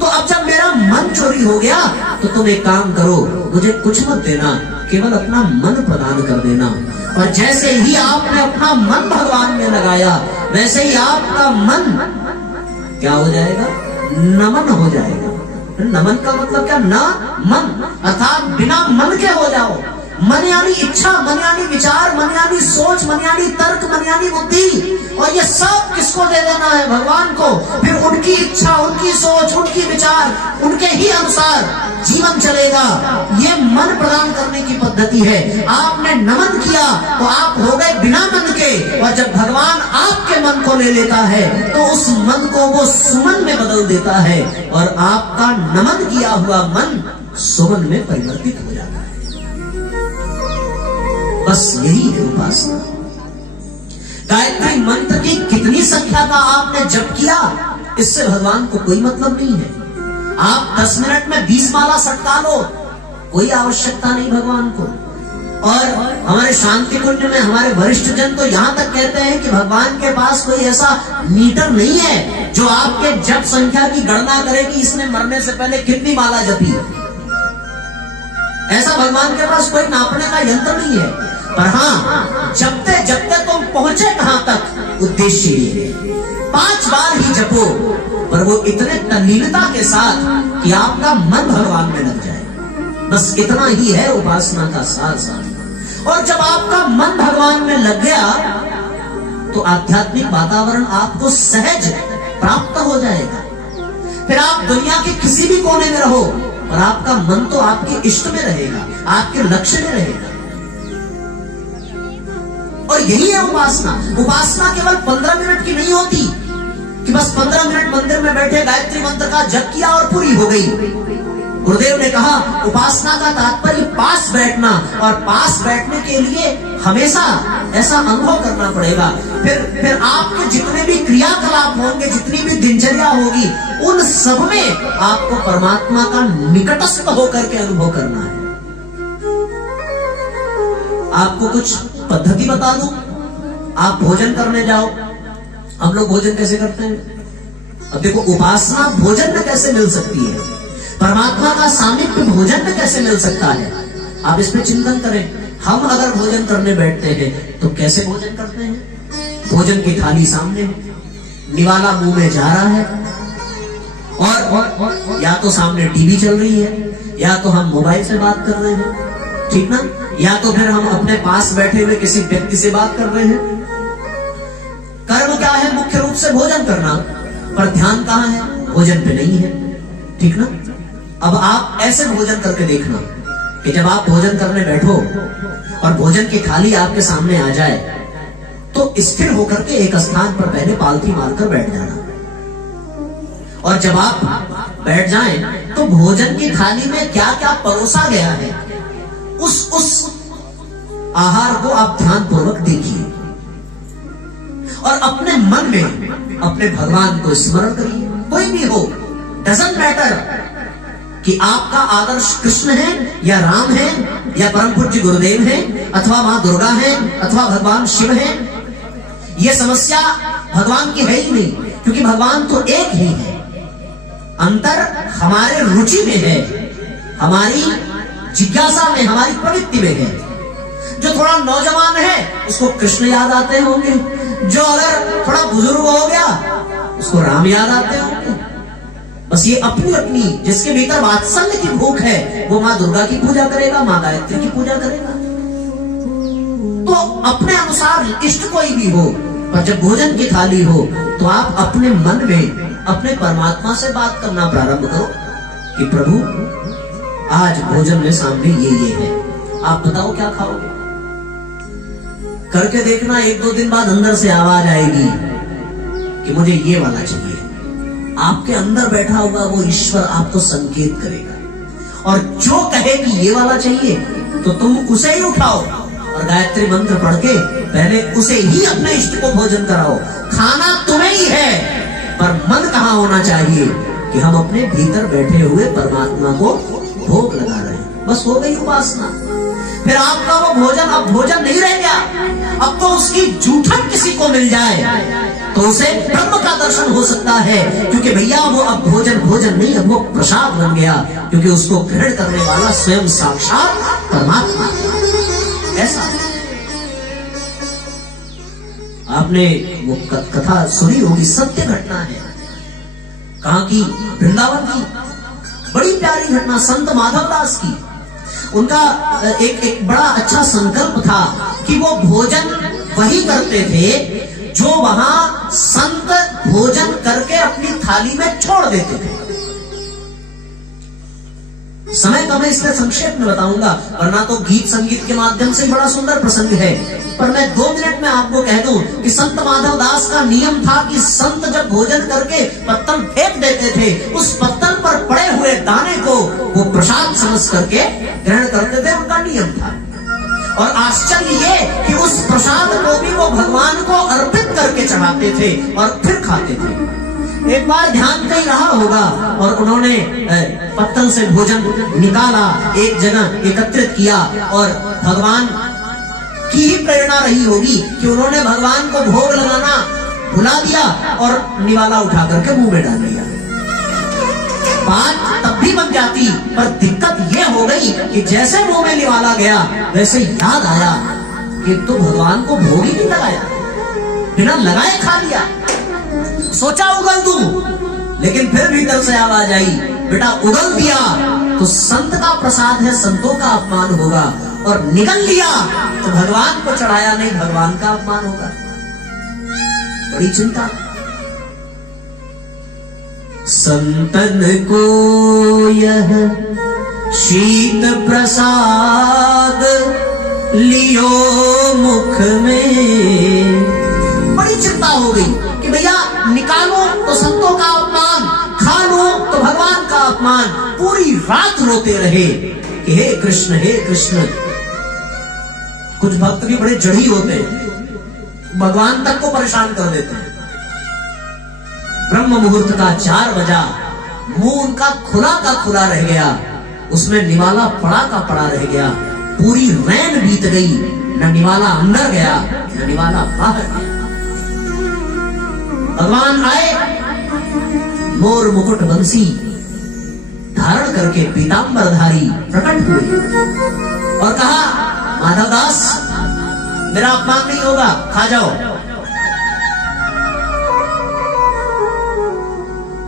तो अब जब मेरा मन चोरी हो गया तो तुम एक काम करो, मुझे कुछ मत देना, केवल अपना मन प्रदान कर देना। और जैसे ही आपने अपना मन भगवान में लगाया, वैसे ही आपका मन क्या हो जाएगा? नमन हो जाएगा। नमन का मतलब क्या? ना मन, अर्थात बिना मन के हो जाओ। मन यानी इच्छा, मन यानी विचार, मन यानी सोच, मन यानी तर्क, मन यानी बुद्धि। और ये सब किसको दे देना है? भगवान को। फिर उनकी इच्छा, उनकी सोच, उनकी विचार, उनके ही अनुसार जीवन चलेगा। ये मन प्रदान करने की पद्धति है। आपने नमन किया तो आप हो गए बिना मन के, और जब भगवान आपके मन को ले लेता है तो उस मन को वो सुमन में बदल देता है, और आपका नमन किया हुआ मन सुमन में परिवर्तित हो जाता है। बस यही है उपासना। गायत्री मंत्र की कितनी संख्या का आपने जप किया, इससे भगवान को कोई मतलब नहीं है। आप 10 मिनट में 20 माला सटका लो, कोई आवश्यकता नहीं भगवान को। और हमारे शांति कुंज में हमारे वरिष्ठ जन तो यहां तक कहते हैं कि भगवान के पास कोई ऐसा मीटर नहीं है जो आपके जप संख्या की गणना करे कि इसने मरने से पहले कितनी माला जपी। ऐसा भगवान के पास कोई नापने का यंत्र नहीं है। पर हाँ, जपते जपते तुम पहुंचे कहां तक, उद्देश्य ये है। 5 बार ही जपो, पर वो इतने तल्लीनता के साथ कि आपका मन भगवान में लग जाए। बस इतना ही है उपासना का सार सार। और जब आपका मन भगवान में लग गया तो आध्यात्मिक वातावरण आपको सहज प्राप्त हो जाएगा। फिर आप दुनिया के किसी भी कोने में रहो, पर आपका मन तो आपके इष्ट में रहेगा, आपके लक्ष्य में रहेगा। और यही है उपासना। उपासना केवल 15 मिनट की नहीं होती कि बस 15 मिनट मंदिर में बैठे गायत्री मंत्र का जप किया और पूरी हो गई। गुरुदेव ने कहा उपासना का तात्पर्य पास बैठना, और पास बैठने के लिए हमेशा ऐसा अनुभव करना पड़ेगा। फिर आपके जितने भी क्रियाकलाप होंगे, जितनी भी दिनचर्या होगी, उन सब में आपको परमात्मा का निकटस्थ होकर के अनुभव करना है। आपको कुछ पद्धति बता दूं। आप भोजन करने जाओ, हम लोग भोजन कैसे करते हैं? अब देखो, उपासना भोजन में कैसे मिल सकती है, परमात्मा का सानिध्य भोजन में कैसे मिल सकता है, आप इस पे चिंतन करें। हम अगर भोजन करने बैठते हैं तो कैसे भोजन करते हैं? भोजन की थाली सामने है, निवाला मुंह में जा रहा है, और या तो सामने टीवी चल रही है, या तो हम मोबाइल से बात कर रहे हैं, ठीक ना, या तो फिर हम अपने पास बैठे हुए किसी व्यक्ति से बात कर रहे हैं। कर्म क्या है? मुख्य रूप से भोजन करना, पर ध्यान कहाँ है? भोजन पे नहीं है, ठीक ना। अब आप ऐसे भोजन करके देखना कि जब आप भोजन करने बैठो और भोजन की थाली आपके सामने आ जाए तो स्थिर होकर के एक स्थान पर पहले पालथी मारकर बैठ जाना, और जब आप बैठ जाएं तो भोजन की थाली में क्या क्या परोसा गया है उस आहार को आप ध्यान पूर्वक देखिए, और अपने मन में अपने भगवान को स्मरण करिए। कोई भी हो, डजंट मैटर कि आपका आदर्श कृष्ण है या राम है या परम पूज्य गुरुदेव है अथवा मां दुर्गा है अथवा भगवान शिव है। यह समस्या भगवान की है ही नहीं, क्योंकि भगवान तो एक ही है। अंतर हमारे रुचि में है, हमारी जिज्ञासा में, हमारी प्रवृत्ति में है। जो थोड़ा नौजवान है उसको कृष्ण याद आते होंगे, जो अगर थोड़ा बुजुर्ग हो गया उसको राम याद आते होंगे। बस ये अपनी अपनी, जिसके भीतर वात्सल्य की भूख है वो माँ दुर्गा की पूजा करेगा, माँ गायत्री की पूजा करेगा। तो अपने अनुसार इष्ट कोई भी हो, पर जब भोजन की थाली हो तो आप अपने मन में अपने परमात्मा से बात करना प्रारंभ करो कि प्रभु आज भोजन में सामने ये है, आप बताओ क्या खाओगे। करके देखना, 1-2 दिन बाद अंदर से आवाज आएगी कि मुझे ये वाला चाहिए। आपके अंदर बैठा हुआ वो ईश्वर आपको संकेत करेगा, और जो कहे कि ये वाला चाहिए तो तुम उसे ही उठाओ और गायत्री मंत्र पढ़ के पहले उसे ही अपने इष्ट को भोजन कराओ। खाना तुम्हें ही है, पर मन कहाँ होना चाहिए कि हम अपने भीतर बैठे हुए परमात्मा को भोग लगा रहे हैं। बस हो गई उपासना। फिर आपका वो भोजन अब भोजन नहीं रह गया, अब तो उसकी जूठन किसी को मिल जाए तो उसे ब्रह्म का दर्शन हो सकता है, क्योंकि भैया वो अब भोजन भोजन नहीं, अब वो प्रसाद बन गया, क्योंकि उसको ग्रहण करने वाला स्वयं साक्षात परमात्मा। ऐसा आपने वो कथा सुनी होगी, सत्य घटना है। कहाँ की? वृंदावन की। बड़ी प्यारी घटना, संत माधवदास की। उनका एक बड़ा अच्छा संकल्प था कि वो भोजन वही करते थे जो वहां संत भोजन करके अपनी थाली में छोड़ देते थे। समय कम है इसलिए संक्षेप में बताऊंगा, वरना तो गीत संगीत के माध्यम से बड़ा सुंदर प्रसंग है। पर मैं 2 मिनट में आपको कह दूं कि संत माधवदास का नियम था कि संत जब भोजन करके पत्तल फेंक देते थे, उस पत्तल पर पड़े हुए दाने को वो प्रसाद समझ करके ग्रहण करते थे, उनका नियम था। और आश्चर्य ये कि उस प्रसाद को भी वो भगवान को अर्पित करके चढ़ाते थे और फिर खाते थे। एक बार ध्यान कहीं रहा होगा और उन्होंने पत्तल से भोजन निकाला, एक जगह एकत्रित किया, और भगवान की ही प्रेरणा रही होगी कि उन्होंने भगवान को भोग लगाना भुला दिया और निवाला उठा करके मुंह में डाल दिया। बात तब भी बन जाती, पर दिक्कत यह हो गई कि जैसे मुंह में निवाला गया वैसे याद आया कि तो भगवान को भोग ही नहीं लगाया, बिना लगाए खा लिया। सोचा उगल दूं, लेकिन फिर भीतर से आवाज आई, बेटा उगल दिया तो संत का प्रसाद है, संतों का अपमान होगा, और निगल लिया तो भगवान को चढ़ाया नहीं, भगवान का अपमान होगा। बड़ी चिंता। संतन को यह शीत प्रसाद लियो मुख में। बड़ी चिंता हो गई कि भैया निकालो तो संतों का अपमान, खा लो तो भगवान का अपमान। पूरी रात रोते रहे कि हे कृष्ण, हे कृष्ण। कुछ भक्त भी बड़े जड़ी होते हैं, भगवान तक को परेशान कर देते हैं। ब्रह्म मुहूर्त का 4 बजा, मुंह उनका खुला का खुला रह गया, उसमें निवाला पड़ा का पड़ा रह गया। पूरी रैन बीत गई, न निवाला अंदर गया न निवाला बाहर गया। भगवान आए, मोर मुकुट बंसी धारण करके पीतांबरधारी प्रकट हुए और कहा, माधवदास मेरा अपमान नहीं होगा, खा जाओ।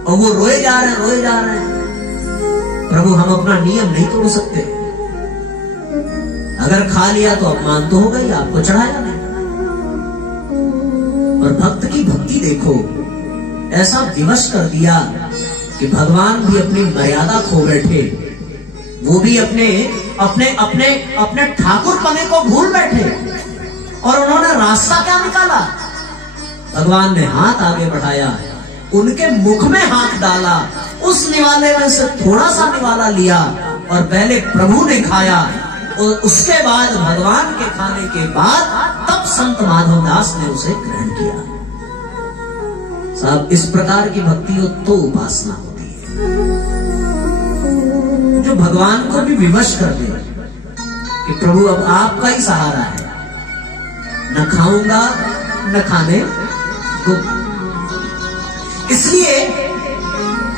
और वो रोए जा रहे हैं, रोए जा रहे हैं। प्रभु हम अपना नियम नहीं तोड़ सकते, अगर खा लिया तो अपमान तो हो गई, आपको चढ़ाया नहीं। और भक्त की भक्ति देखो, ऐसा विवश कर दिया कि भगवान भी अपनी मर्यादा खो बैठे, वो भी अपने अपने अपने अपने ठाकुर पने को भूल बैठे। और उन्होंने रास्ता क्या निकाला? भगवान ने हाथ आगे बढ़ाया, उनके मुख में हाथ डाला, उस निवाले में से थोड़ा सा निवाला लिया और पहले प्रभु ने खाया, और उसके बाद भगवान के खाने के बाद तब संत माधवदास ने उसे ग्रहण किया। साहब, इस प्रकार की भक्ति हो तो उपासना होती है, जो भगवान को भी विवश कर दे कि प्रभु अब आपका ही सहारा है, न खाऊंगा न खाने को। इसलिए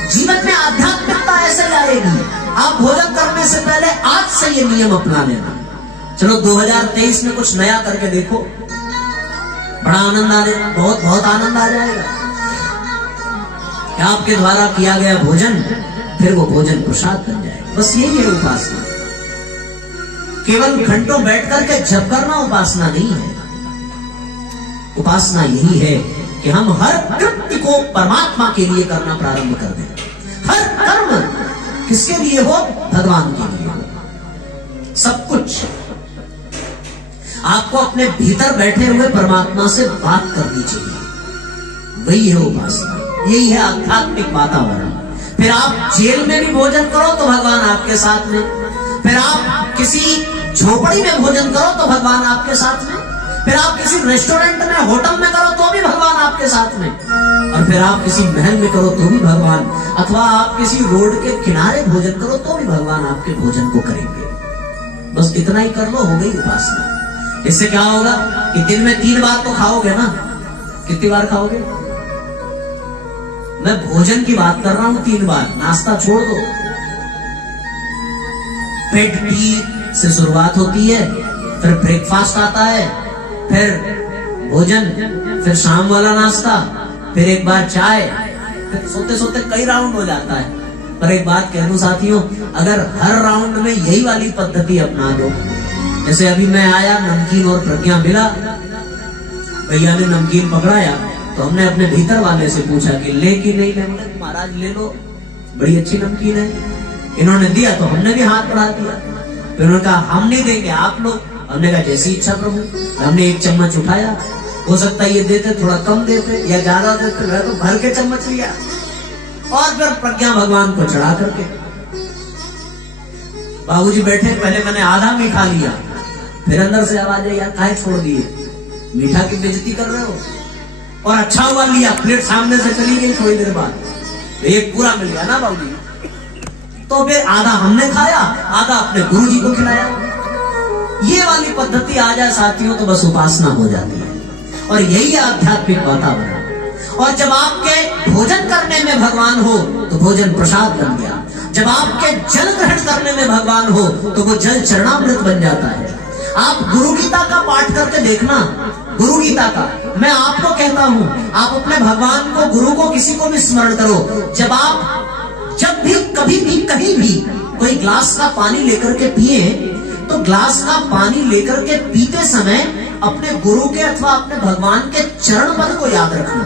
जीवन में आध्यात्मिकता ऐसे आएगी। आप भोजन करने से पहले आज से ये नियम अपना लेना। चलो 2023 में कुछ नया करके देखो, बड़ा आनंद आ जाएगा, बहुत बहुत आनंद आ जाएगा कि आपके द्वारा किया गया भोजन फिर वो भोजन प्रसाद बन जाएगा। बस यही है उपासना। केवल घंटों बैठ करके जप करना उपासना नहीं है। उपासना यही है कि हम हर कृत्य को परमात्मा के लिए करना प्रारंभ कर दें। हर कर्म किसके लिए हो? भगवान के लिए हो। सब कुछ आपको अपने भीतर बैठे हुए परमात्मा से बात करनी चाहिए। वही है उपासना, यही है आध्यात्मिक वातावरण। फिर आप जेल में भी भोजन करो तो भगवान आपके साथ में, फिर आप किसी झोपड़ी में भोजन करो तो भगवान आपके साथ में, फिर आप किसी रेस्टोरेंट में होटल में करो तो भी भगवान आपके साथ में, और फिर आप किसी महल में करो तो भी भगवान, अथवा आप किसी रोड के किनारे भोजन करो तो भी भगवान आपके भोजन को करेंगे। बस इतना ही कर लो, हो गई उपासना। इससे क्या होगा कि दिन में 3 बार तो खाओगे ना। कितनी बार खाओगे? मैं भोजन की बात कर रहा हूं, 3 बार। नाश्ता छोड़ दो। पेट टी से शुरुआत होती है, फिर ब्रेकफास्ट आता है, फिर भोजन, फिर शाम वाला नाश्ता, फिर एक बार चाय, फिर सोते सोते कई राउंड हो जाता है। पर एक बात कह दूं साथियों, अगर हर राउंड में यही वाली पद्धति अपना दो, जैसे अभी मैं आया, नमकीन और प्रज्ञा मिला, भैया ने नमकीन पकड़ाया तो हमने अपने भीतर वाले से पूछा कि ले कि नहीं ले। बोले महाराज ले लो, बड़ी अच्छी नमकीन है। इन्होंने दिया तो हमने भी हाथ बढ़ा दिया। फिर उन्होंने कहा हम नहीं देंगे, आप लोग। हमने कहा जैसी इच्छा प्रभु। हमने 1 चम्मच उठाया, हो सकता है ये देते थोड़ा कम देते या ज्यादा देते, मैं तो भर के चम्मच लिया और फिर प्रज्ञा भगवान को चढ़ा करके। बाबूजी बैठे, पहले मैंने आधा मीठा लिया, फिर अंदर से आवाज आई, यार काहे छोड़ दिए, मीठा की बेइज्जती कर रहे हो। और अच्छा हुआ लिया, प्लेट सामने से चली गई थोड़ी देर बाद, एक पूरा मिल गया ना बाबूजी। तो फिर आधा हमने खाया, आधा अपने गुरुजी को खिलाया। ये वाली पद्धति आ जाए साथियों तो बस उपासना हो जाती है। और यही है आध्यात्मिक वातावरण। और जब आपके भोजन करने में भगवान हो तो भोजन प्रसाद बन गया। जब आपके जल ग्रहण करने में भगवान हो तो वो जल चरणामृत बन जाता है। आप गुरु गीता का पाठ करके देखना, गुरु गीता का। मैं आपको कहता हूं, आप अपने भगवान को, गुरु को, किसी को भी स्मरण करो। जब भी कभी भी कहीं भी कोई ग्लास का पानी लेकर के पिए तो ग्लास का पानी लेकर के पीते समय अपने गुरु के अथवा अपने भगवान के चरण पद को याद रखना।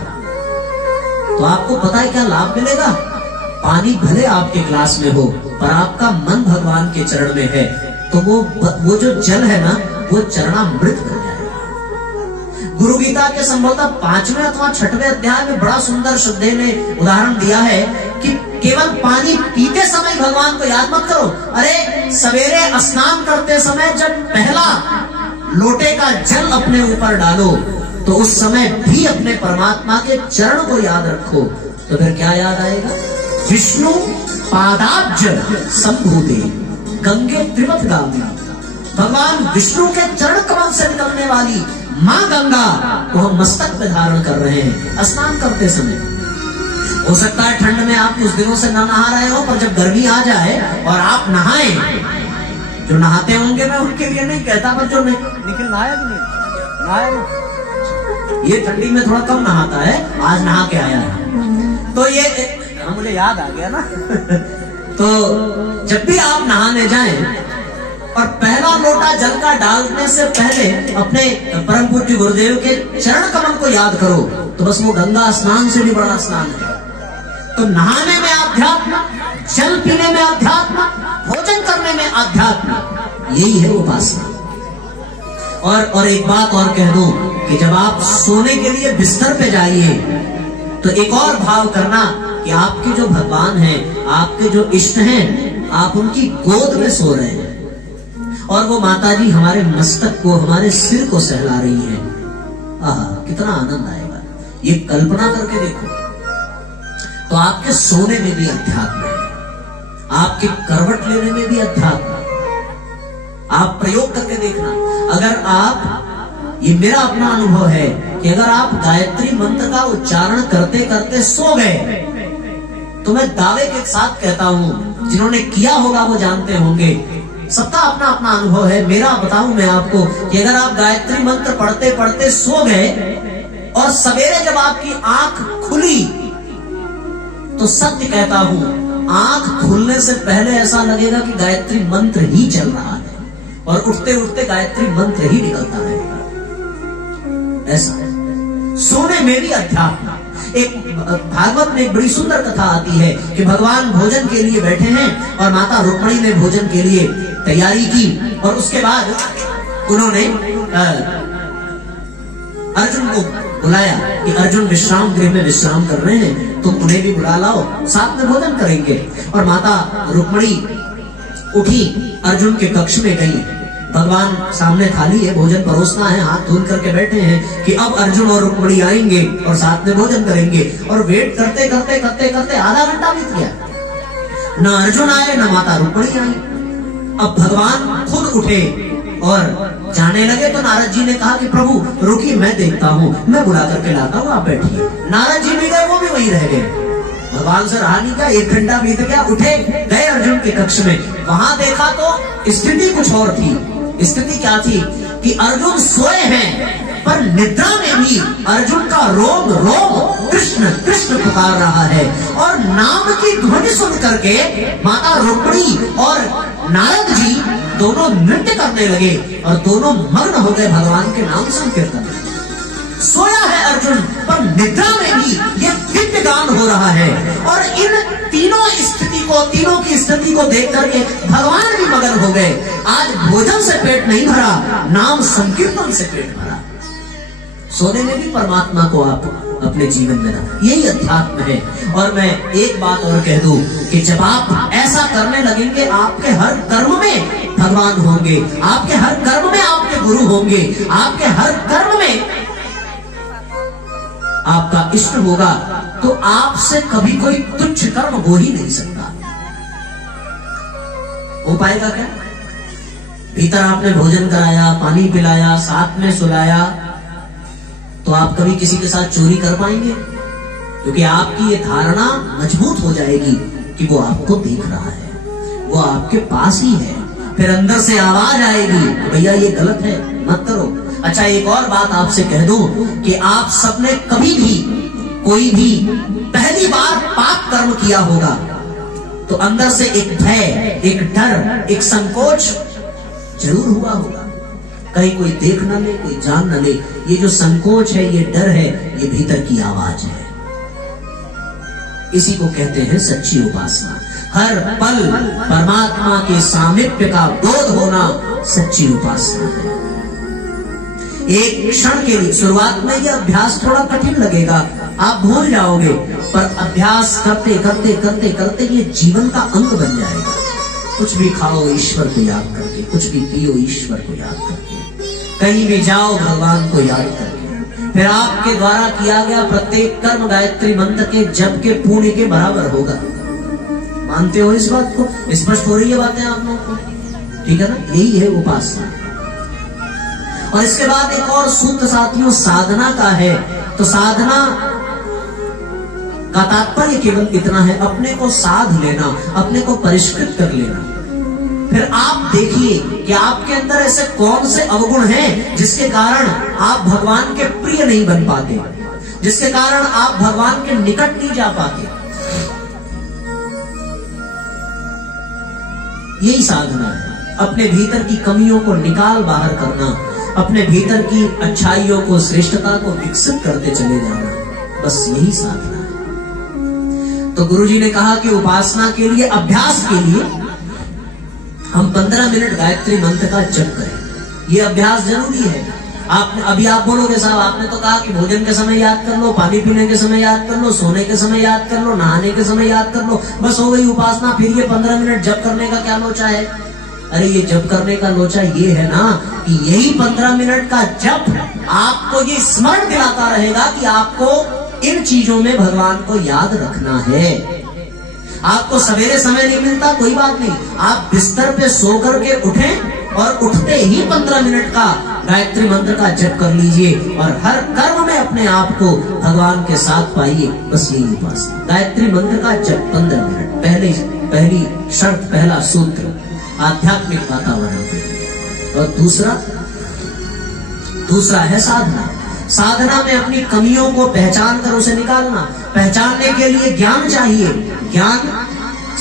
तो आपको पता है क्या लाभ मिलेगा? पानी भले आपके ग्लास में हो पर आपका मन भगवान के चरण में है तो वो जो जल है ना वो चरणामृत बन जाएगा। गुरु गीता के संभवतः 5वें अथवा 6वें अध्याय में बड़ा सुंदर श्रद्धे ने उदाहरण दिया है कि केवल पानी पीते समय भगवान को याद मत करो। अरे सवेरे स्नान करते समय जब पहला लोटे का जल अपने ऊपर डालो तो उस समय भी अपने परमात्मा के चरण को याद रखो। तो फिर क्या याद आएगा? विष्णु पादाब्ज संभूते गंगे त्रिवत गामी। भगवान विष्णु के चरण कमल से निकलने वाली माँ गंगा को हम मस्तक पे धारण कर रहे हैं स्नान करते समय। हो सकता है ठंड में आप कुछ दिनों से न नहा रहे हो, पर जब गर्मी आ जाए और आप नहाएं, जो नहाते होंगे मैं उनके लिए नहीं कहता, पर जो निखिल नहाया कि नहीं नहाया ना, ये ठंडी में थोड़ा कम नहाता है, आज नहा के आया है तो ये मुझे याद आ गया ना तो जब भी आप नहाने जाएं और पहला लोटा जल का डालने से पहले अपने परम पूज्य गुरुदेव के चरण कमल को याद करो तो बस वो गंगा स्नान से भी बड़ा स्नान है। तो नहाने में आध्यात्म, जल पीने में आध्यात्म, भोजन करने में आध्यात्म, यही है उपासना। और एक बात और कह दूं कि जब आप सोने के लिए बिस्तर पे जाइए तो एक और भाव करना कि आपके जो भगवान हैं, आपके जो इष्ट हैं, आप उनकी गोद में सो रहे हैं और वो माताजी हमारे मस्तक को, हमारे सिर को सहला रही है। आहा, कितना आनंद आएगा। ये कल्पना करके देखो तो आपके सोने में भी अध्यात्म है, आपके करवट लेने में भी अध्यात्म है। आप प्रयोग करके देखना। अगर आप, ये मेरा अपना अनुभव है कि अगर आप गायत्री मंत्र का उच्चारण करते करते सो गए तो मैं दावे के साथ कहता हूं, जिन्होंने किया होगा वो जानते होंगे, सबका अपना अपना अनुभव है। मेरा बताऊं मैं आपको कि अगर आप गायत्री मंत्र पढ़ते पढ़ते सो गए और सवेरे जब आपकी आंख खुली, तो सत्य कहता हूं, आंख खुलने से पहले ऐसा लगेगा कि गायत्री मंत्र ही चल रहा है, और उठते उठते गायत्री मंत्र ही निकलता रहेगा। ऐसा है। सोने में भी अध्यात्म। एक भागवत में एक बड़ी सुंदर कथा आती है कि भगवान भोजन के लिए बैठे हैं और माता रुक्मिणी ने भोजन के लिए तैयारी की, और उसके बाद उन्होंने अर्जुन को बुलाया कि अर्जुन विश्राम गृह में विश्राम कर रहे हैं, तुम उन्हें भी बुला लाओ, साथ में भोजन करेंगे। और माता रुक्मिणी उठी, अर्जुन के कक्ष में गई। भगवान सामने थाली है, भोजन परोसना है, हाथ धुल करके बैठे हैं कि अब अर्जुन और रुक्मिणी आएंगे और साथ में भोजन करेंगे। और वेट करते करते करते करते आधा घंटा बीत गया, न अर्जुन आए न माता रुक्मिणी आई। अब भगवान खुद उठे और जाने लगे, तो नारद जी ने कहा कि प्रभु रुकिए, मैं देखता हूँ, मैं बुला करके लाता हूँ, आप बैठिए। नारद जी भी गए, वो भी वही रह गए। भगवान से रहा नहीं, का 1 घंटा बीत गया, उठे गए अर्जुन के कक्ष में। वहां देखा तो स्थिति कुछ और थी। स्थिति क्या थी कि अर्जुन सोए हैं, पर निद्रा में भी अर्जुन का रोम रोम कृष्ण कृष्ण पुकार रहा है। और नाम की ध्वनि सुन करके माता रुक्मिणी और नारद जी दोनों नृत्य करने लगे और दोनों मग्न हो गए भगवान के नाम संकीर्तन। सोया है अर्जुन, पर निद्रा में भी ये दिव्य गान हो रहा है। और इन तीनों की स्थिति को देख करके भगवान भी मगन हो गए। आज भोजन से पेट नहीं भरा, नाम संकीर्तन से पेट भरा। सोने में भी परमात्मा को आप अपने जीवन में रखा, यही अध्यात्म है। और मैं एक बात और कह दूं कि जब आप ऐसा करने लगेंगे, आपके हर कर्म में भगवान होंगे, आपके हर कर्म में आपके गुरु होंगे, आपके हर कर्म में आपका इष्ट होगा, तो आपसे कभी कोई तुच्छ कर्म हो ही नहीं सकता। हो पाएगा क्या? भीतर आपने भोजन कराया, पानी पिलाया, साथ में सुलाया, तो आप कभी किसी के साथ चोरी कर पाएंगे? क्योंकि आपकी ये धारणा मजबूत हो जाएगी कि वो आपको देख रहा है, वो आपके पास ही है। फिर अंदर से आवाज आएगी, भैया ये गलत है, मत करो। अच्छा, एक और बात आपसे कह दूं कि आप सबने कभी भी कोई भी पहली बार पाप कर्म किया होगा, तो अंदर से एक भय, एक डर, एक संकोच जरूर हुआ होगा। कहीं कोई देख न ले, कोई जान न ले। ये जो संकोच है, ये डर है, ये भीतर की आवाज है। इसी को कहते हैं सच्ची उपासना। हर पल परमात्मा के सामीप्य का बोध होना सच्ची उपासना है। एक क्षण के लिए शुरुआत में यह अभ्यास थोड़ा कठिन लगेगा, आप भूल जाओगे, पर अभ्यास करते करते करते करते ये जीवन का अंग बन जाएगा। कुछ भी खाओ ईश्वर को याद करके, कुछ भी पियो ईश्वर को याद करके, कहीं भी जाओ भगवान को याद करके। फिर आपके द्वारा किया गया प्रत्येक कर्म गायत्री मंत्र के जप के पुण्य के बराबर होगा। मानते हो इस बात को? स्पष्ट हो रही है बातें आप लोगों को? ठीक है ना? यही है उपासना। और इसके बाद एक और सूत्र साथियों साधना का है। तो साधना का तात्पर्य केवल इतना है, अपने को साध लेना, अपने को परिष्कृत कर लेना। फिर आप देखिए कि आपके अंदर ऐसे कौन से अवगुण हैं जिसके कारण आप भगवान के प्रिय नहीं बन पाते, जिसके कारण आप भगवान के निकट नहीं जा पाते। यही साधना है, अपने भीतर की कमियों को निकाल बाहर करना, अपने भीतर की अच्छाइयों को, श्रेष्ठता को विकसित करते चले जाना, बस यही साधना है। तो गुरुजी ने कहा कि उपासना के लिए, अभ्यास के लिए हम 15 मिनट गायत्री मंत्र का जप करें। ये अभ्यास जरूरी है। अभी आप बोलोगे साहब आपने तो कहा कि भोजन के समय याद कर लो, पानी पीने के समय याद कर लो, सोने के समय याद कर लो, नहाने के समय याद कर लो, बस हो गई उपासना। फिर ये 15 मिनट जप करने का क्या लोचा है? अरे ये जप करने का लोचा ये है ना कि यही 15 मिनट का जप आपको ये स्मरण दिलाता रहेगा कि आपको इन चीजों में भगवान को याद रखना है। आपको सवेरे समय नहीं मिलता, कोई बात नहीं, आप बिस्तर पे सो करके उठें और उठते ही 15 मिनट का गायत्री मंत्र का जप कर लीजिए और हर कर्म में अपने आप को भगवान के साथ पाइए। बस यही उपासना। गायत्री मंत्र का जप 15 मिनट, पहली शर्त, पहला सूत्र आध्यात्मिक वातावरण के लिए। और दूसरा है साधना। साधना में अपनी कमियों को पहचान कर उसे निकालना। पहचानने के लिए ज्ञान चाहिए। ज्ञान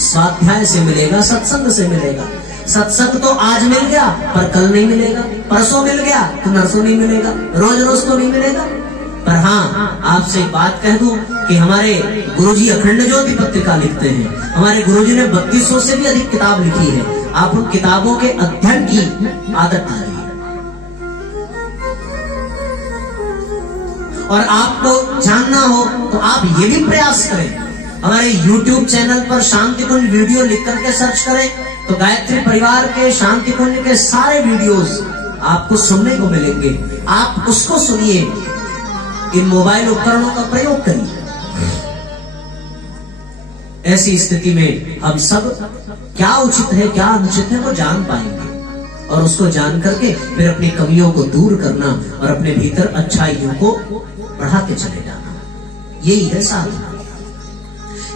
स्वाध्याय से मिलेगा, सत्संग से मिलेगा। सत्संग तो आज मिल गया पर कल नहीं मिलेगा, परसों मिल गया तो नरसों नहीं मिलेगा, रोज रोज तो नहीं मिलेगा। पर हाँ, आपसे एक बात कह दूं कि हमारे गुरुजी अखंड ज्योति पत्रिका लिखते हैं। हमारे गुरुजी ने 3200 से भी अधिक किताब लिखी है। आप उन किताबों के अध्ययन की आदत डालिए। और आपको जानना हो तो आप ये भी प्रयास करें, हमारे YouTube चैनल पर शांति कुंज वीडियो लिख करके सर्च करें तो गायत्री परिवार के शांति कुंज के सारे वीडियोस आपको सुनने को मिलेंगे। आप उसको सुनिए, इन मोबाइल उपकरणों का प्रयोग करिए। ऐसी स्थिति में हम सब क्या उचित है क्या अनुचित है वो जान पाएंगे, और उसको जान करके फिर अपनी कमियों को दूर करना और अपने भीतर अच्छाइयों को बढ़ाते चले जाना, यही है साधना।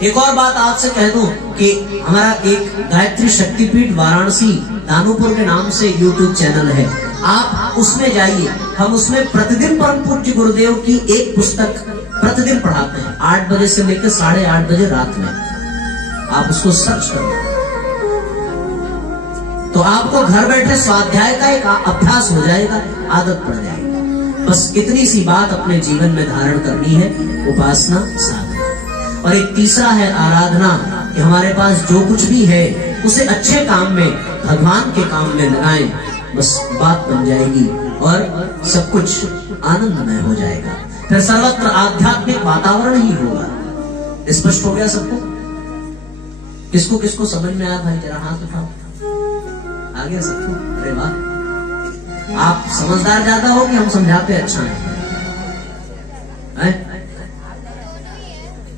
एक और बात आपसे कह दूं कि हमारा एक गायत्री शक्तिपीठ वाराणसी दानूपुर के नाम से YouTube चैनल है। आप उसमें जाइए। हम उसमें प्रतिदिन परम पूज्य गुरुदेव की एक पुस्तक प्रतिदिन पढ़ाते हैं, 8 बजे से लेकर 8:30 बजे रात में। आप उसको सर्च करो तो आपको घर बैठे स्वाध्याय का एक अभ्यास हो जाएगा, आदत पड़ जाएगी। बस इतनी सी बात अपने जीवन में धारण करनी है, उपासना, साधना। और एक तीसरा है आराधना, कि हमारे पास जो कुछ भी है उसे अच्छे काम में, भगवान के काम में लगाएं। बस बात बन जाएगी और सब कुछ आनंदमय हो जाएगा। फिर सर्वत्र आध्यात्मिक वातावरण ही होगा। स्पष्ट हो गया सबको? किसको किसको समझ में आया भाई? जरा हाथ उठाओ। आ गया सबको? अरे वाह, आप समझदार ज्यादा हो कि हम समझाते अच्छा है?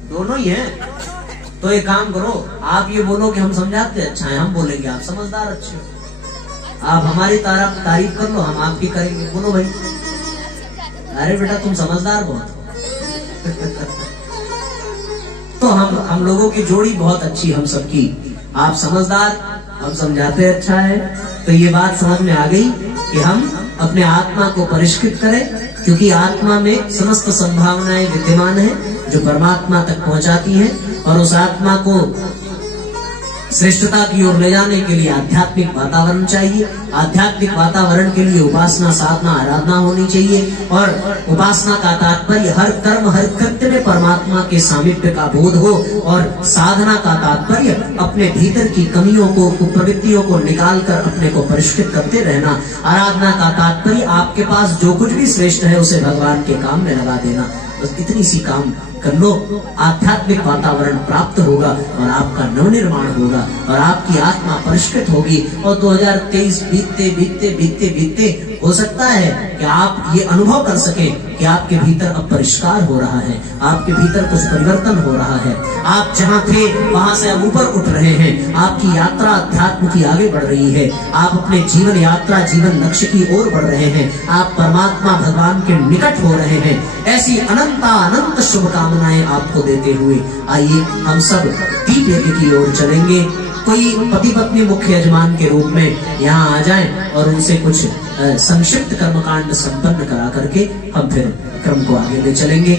दोनों ही है। तो एक काम करो, आप ये बोलो कि हम समझाते अच्छा है, हम बोलेंगे आप समझदार अच्छे हो। आप हमारी तारीफ कर लो, हम आपकी करेंगे। बोलो भाई। अरे बेटा तुम समझदार बहुत हो। तो हम लोगों की जोड़ी बहुत अच्छी, हम सबकी। आप समझदार, हम समझाते अच्छा है। तो ये बात समझ में आ गई कि हम अपने आत्मा को परिष्कृत करें, क्योंकि आत्मा में समस्त संभावनाएं विद्यमान है जो परमात्मा तक पहुंचाती हैं। और उस आत्मा को श्रेष्ठता की ओर ले जाने के लिए आध्यात्मिक वातावरण चाहिए। आध्यात्मिक वातावरण के लिए उपासना, साधना, आराधना होनी चाहिए। और उपासना का तात्पर्य हर कर्म, हर कृत्य में परमात्मा के सामीप्य का बोध हो। और साधना का तात्पर्य अपने भीतर की कमियों को, कुप्रवृत्तियों को निकाल कर अपने को परिष्कृत करते रहना। आराधना का तात्पर्य आपके पास जो कुछ भी श्रेष्ठ है उसे भगवान के काम में लगा देना। बस इतनी सी काम कर लो, आध्यात्मिक वातावरण प्राप्त होगा और आपका नवनिर्माण होगा और आपकी आत्मा परिष्कृत होगी। और 2023 बीतते बीतते बीतते बीतते हो सकता है कि आप ये अनुभव कर सकें कि आपके भीतर अब परिष्कार हो रहा है, आपके भीतर कुछ परिवर्तन हो रहा है। आप जहाँ थे वहां से अब ऊपर उठ रहे हैं। आपकी यात्रा अध्यात्म की आगे बढ़ रही है। आप अपने जीवन यात्रा, जीवन लक्ष्य की ओर बढ़ रहे हैं। आप परमात्मा भगवान के निकट हो रहे हैं। ऐसी अनंत शुभकामनाएं आपको देते हुए आइए हम सब दीप यज्ञ की ओर चलेंगे। कोई पति पत्नी मुख्य यजमान के रूप में यहाँ आ जाएं और उनसे कुछ संक्षिप्त कर्मकांड संपन्न करा करके हम फिर क्रम को आगे ले चलेंगे।